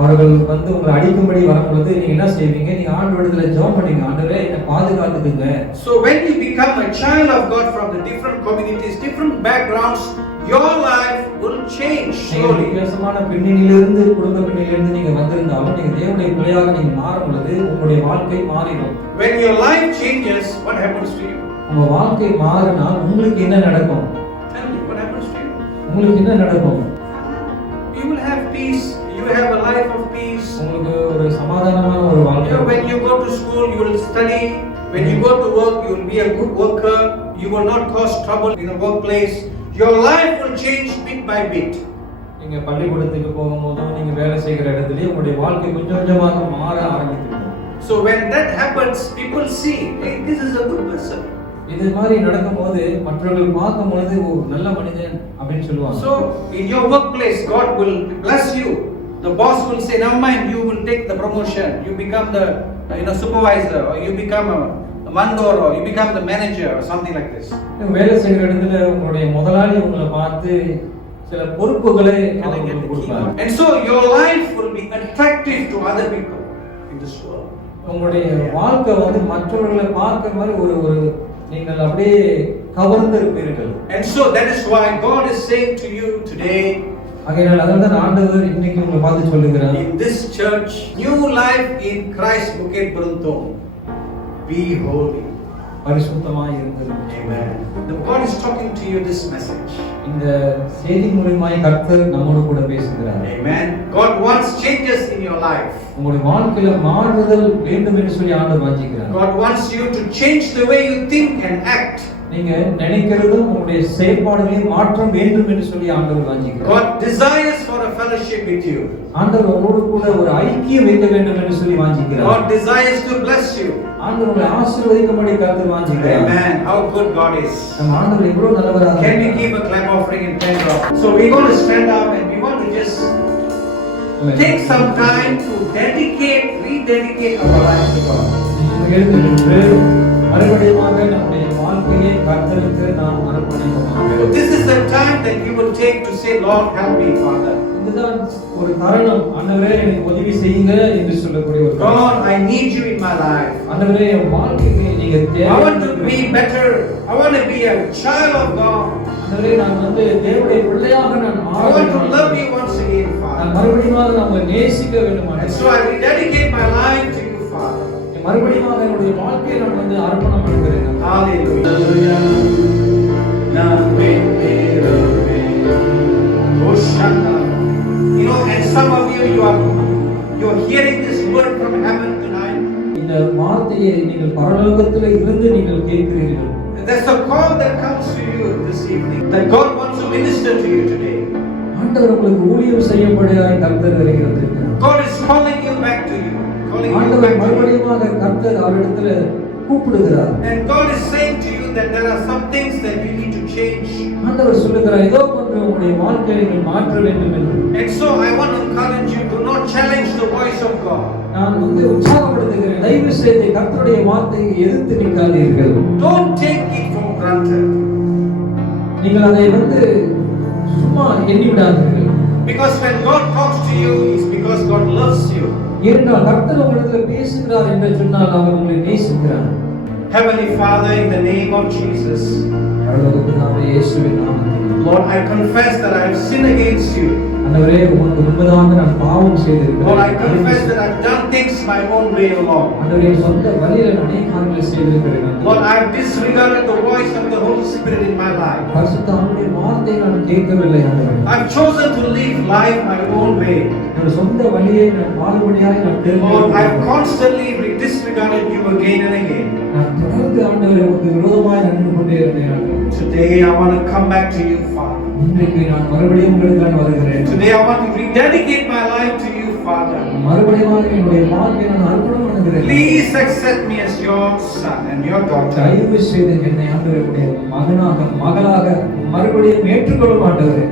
அவர்கள் வந்து உங்களை அடிக்கும்படி வரும்பொழுது நீங்க என்ன செய்வீங்க? நீங்க ஆண்டவரிடத்துல ஜெபம் பண்ணுவீங்க, ஆண்டவரே என்னை பாதுகாத்துக்குங்க. So when you become a child of God from the different communities, different backgrounds, your life will change slowly. வித்தியாசமான பின்னணியிலிருந்து குடும்ப பின்னணியிலிருந்து நீங்க வந்திருந்தாலும் நீங்க தேவனுடைய பிள்ளையாக நீங்க மாறும் பொழுது உங்களுடைய வாழ்க்கை மாறிடும். When your life changes, what happens to you? உங்க வாழ்க்கை மாறினால் உங்களுக்கு என்ன நடக்கும்? Tell me, what happens to you? உங்களுக்கு என்ன நடக்கும்? You will have peace. You will have a life of peace. உங்களுக்கு ஒரு சமாதானமான ஒரு வாழ்க்கை. When you go to school, you will study. When you go to work, you will be a good worker. You will not cause trouble in the workplace. Your life will change bit by bit. நீங்க பள்ளிக்கூடத்துக்கு போகும்போதும் நீங்க வேலை செய்கிற இடத்துலயே உங்களுடைய வாழ்க்கை கொஞ்சம் கொஞ்சமாக மாற ஆரம்பிக்கும். So when that happens, people see, hey, this is a good person. இது மாதிரி நடக்கும்போது மற்றவர்கள் பார்க்கும்போது ஒரு நல்ல மனிதன் அப்படின்னு சொல்லுவாங்க. So in your workplace, God will bless you. The boss will say, "Never mind, you will take the promotion. You become the supervisor, or you become a mandor, or you become the manager, or something like this." வேலை செய்கிற இடத்துல உங்களுடைய முதலாளி உங்களை பார்த்து சில பொறுப்புகளை அவர் உங்களுக்கு கொடுப்பார். And so your life will be attractive to other people in this world. உங்களுடைய வாழ்க்கை வந்து மற்றவர்களை பார்க்கிற மாதிரி ஒரு நீங்கள் அப்படியே கவர்ந்திருப்பீர்கள். And so that is why God is saying to you today, ஆகையால் அதான் ஆண்டவர் இன்னைக்கு உங்களை பார்த்து சொல்லுகிறார், in this church, new life in Christ Bukit Beruntung, be holy. பரிசுத்தமாய் இருங்கள். Amen. The God is talking to you this message. இந்த செய்தி மூலமாய் கர்த்தர் நம்மோடு கூட பேசுகிறார். Amen. God wants changes in your life. உங்களுடைய வாழ்க்கையில மாறுதல் வேண்டும் என்று சொல்லி ஆண்டவர் வாஞ்சிக்கிறார். God wants you to change the way you think and act. நீங்க நினைக்கிறதும் உங்களுடைய செயல்பாடுகளையும் மாற்றம் வேண்டும் என்று சொல்லி ஆண்டவர் வாஞ்சிக்கிறார். God desires for a fellowship with you. ஆண்டவர் உங்களோடு கூட ஒரு ஐக்கியம் வைக்க வேண்டும் என்று சொல்லி வாஞ்சிக்கிறார். God desires to bless you. ஆண்டவர் உங்களை ஆசீர்வதிக்கும்படி கர்த்தர் வாஞ்சிக்கிறார். Amen. How good God is. நம்ம ஆண்டவர் எவ்வளவு நல்லவராக Can we இருக்கிறார். give a clap offering and thank God? So we're going to stand up and we want to just take some time to rededicate our life to God. எழுந்து நின்று மறுபடியுமாக நம்முடைய வாழ்க்கையை கர்த்தருக்கு நாம் அர்ப்பணிப்போமாக. This is the time that you will take to say, Lord, help me, Father. இதுதான் ஒரு தருணம், ஆண்டவரே எனக்கு உதவி செய்யுங்க என்று சொல்லக்கூடிய ஒரு தருணம். God, I need you in my life. ஆண்டவரே என் வாழ்க்கைக்கு நீங்க தேவை. I want to be better. I want to be a child of God. ஆண்டவரே நான் வந்து தேவனுடைய பிள்ளையாக நான் மாற I want to வேண்டும். love you once again, நான் Father. மறுபடியும் நம்மை நேசிக்க வேண்டும். And so I rededicate my life to you, Father. மறுபடியும் என்னுடைய வாழ்க்கையை நான் வந்து அர்ப்பணம் பண்ணுகிறேன். Hallelujah. You know, and some of you are hearing this word from heaven tonight. இந்த வார்த்தையை நீங்கள் பரலோகத்தில் இருந்து நீங்கள் கேட்கிறீர்கள். That's a call that comes to you this evening. That God wants to minister to you today. ஆண்டவர் உங்களுக்கு ஊழியம் செய்யும்படியாய் கர்த்தர் வருகிறது. God is calling you back to you. Calling you ஆண்டவர் back to you. மறுபடியும் கர்த்தர் அவரிடத்துல கூப்பிடுகிறார். And God is saying to you that there are some things that you need to change. ஆண்டவர் சொல்லுகிறார், ஏதோ ஒன்று உங்களுடைய வாழ்க்கையை நீங்கள் மாற்ற வேண்டும் என்று. And so I want to encourage you to not challenge the voice of God. நான் வந்து உற்சாகப்படுத்துகிறேன், தயவு செய்து கர்த்தருடைய வார்த்தையை எதிர்த்து நிற்காதீர்கள். Don't take it for granted. நீங்கள் அதை வந்து சும்மா எண்ணி விடாதீர்கள். Because when God talks to you, it's because God loves you. ஏனென்றால் கர்த்தர் உங்களிடத்தில் பேசுகிறார் என்று சொன்னால் அவர் உங்களை நேசிக்கிறார். Heavenly Father, in the name of Jesus, பரலோக பிதாவே, இயேசுவின் நாமத்தில் Lord, I confess that I have sinned against you. ஆண்டவரே, உமக்கு முன்பதாக நான் பாவம் செய்திருக்கிறேன். Lord, I confess that I've done things my own way along. ஆண்டவரே, சொந்த வழியில நான் அநேக காரியங்களை செய்திருக்கிறேன். Lord, I have disregarded the voice of the Holy Spirit in my life. பரிசுத்த ஆவியுடைய வார்த்தையை நான் கேட்கவில்லை ஆண்டவரே. I've chosen to live life my own way. என்னோட சொந்த வழியை நான் வாழும்படியாக நான் Lord, தேர்ந்தெடுக்கிறேன். I've constantly disregarded you again and again. நான் தொடர்ந்து ஆண்டவரே உமக்கு விரோதமாய் நடந்து கொண்டே இருந்தேன் ஆண்டவரே. Today I want to come back to you, Father. இன்றைக்கு நான் மறுபடியும் உங்களுக்கு நான் வருகிறேன். Today I want to rededicate my life to you, Father. மறுபடியும் என்னுடைய வாழ்க்கையை நான் அர்ப்பணம் பண்ணுகிறேன். Please accept me as your son and your daughter. தயவு செய்து என்னை ஆண்டவருடைய மகனாக மகளாக மறுபடியும் ஏற்றுக்கொள்ள மாட்டவரே.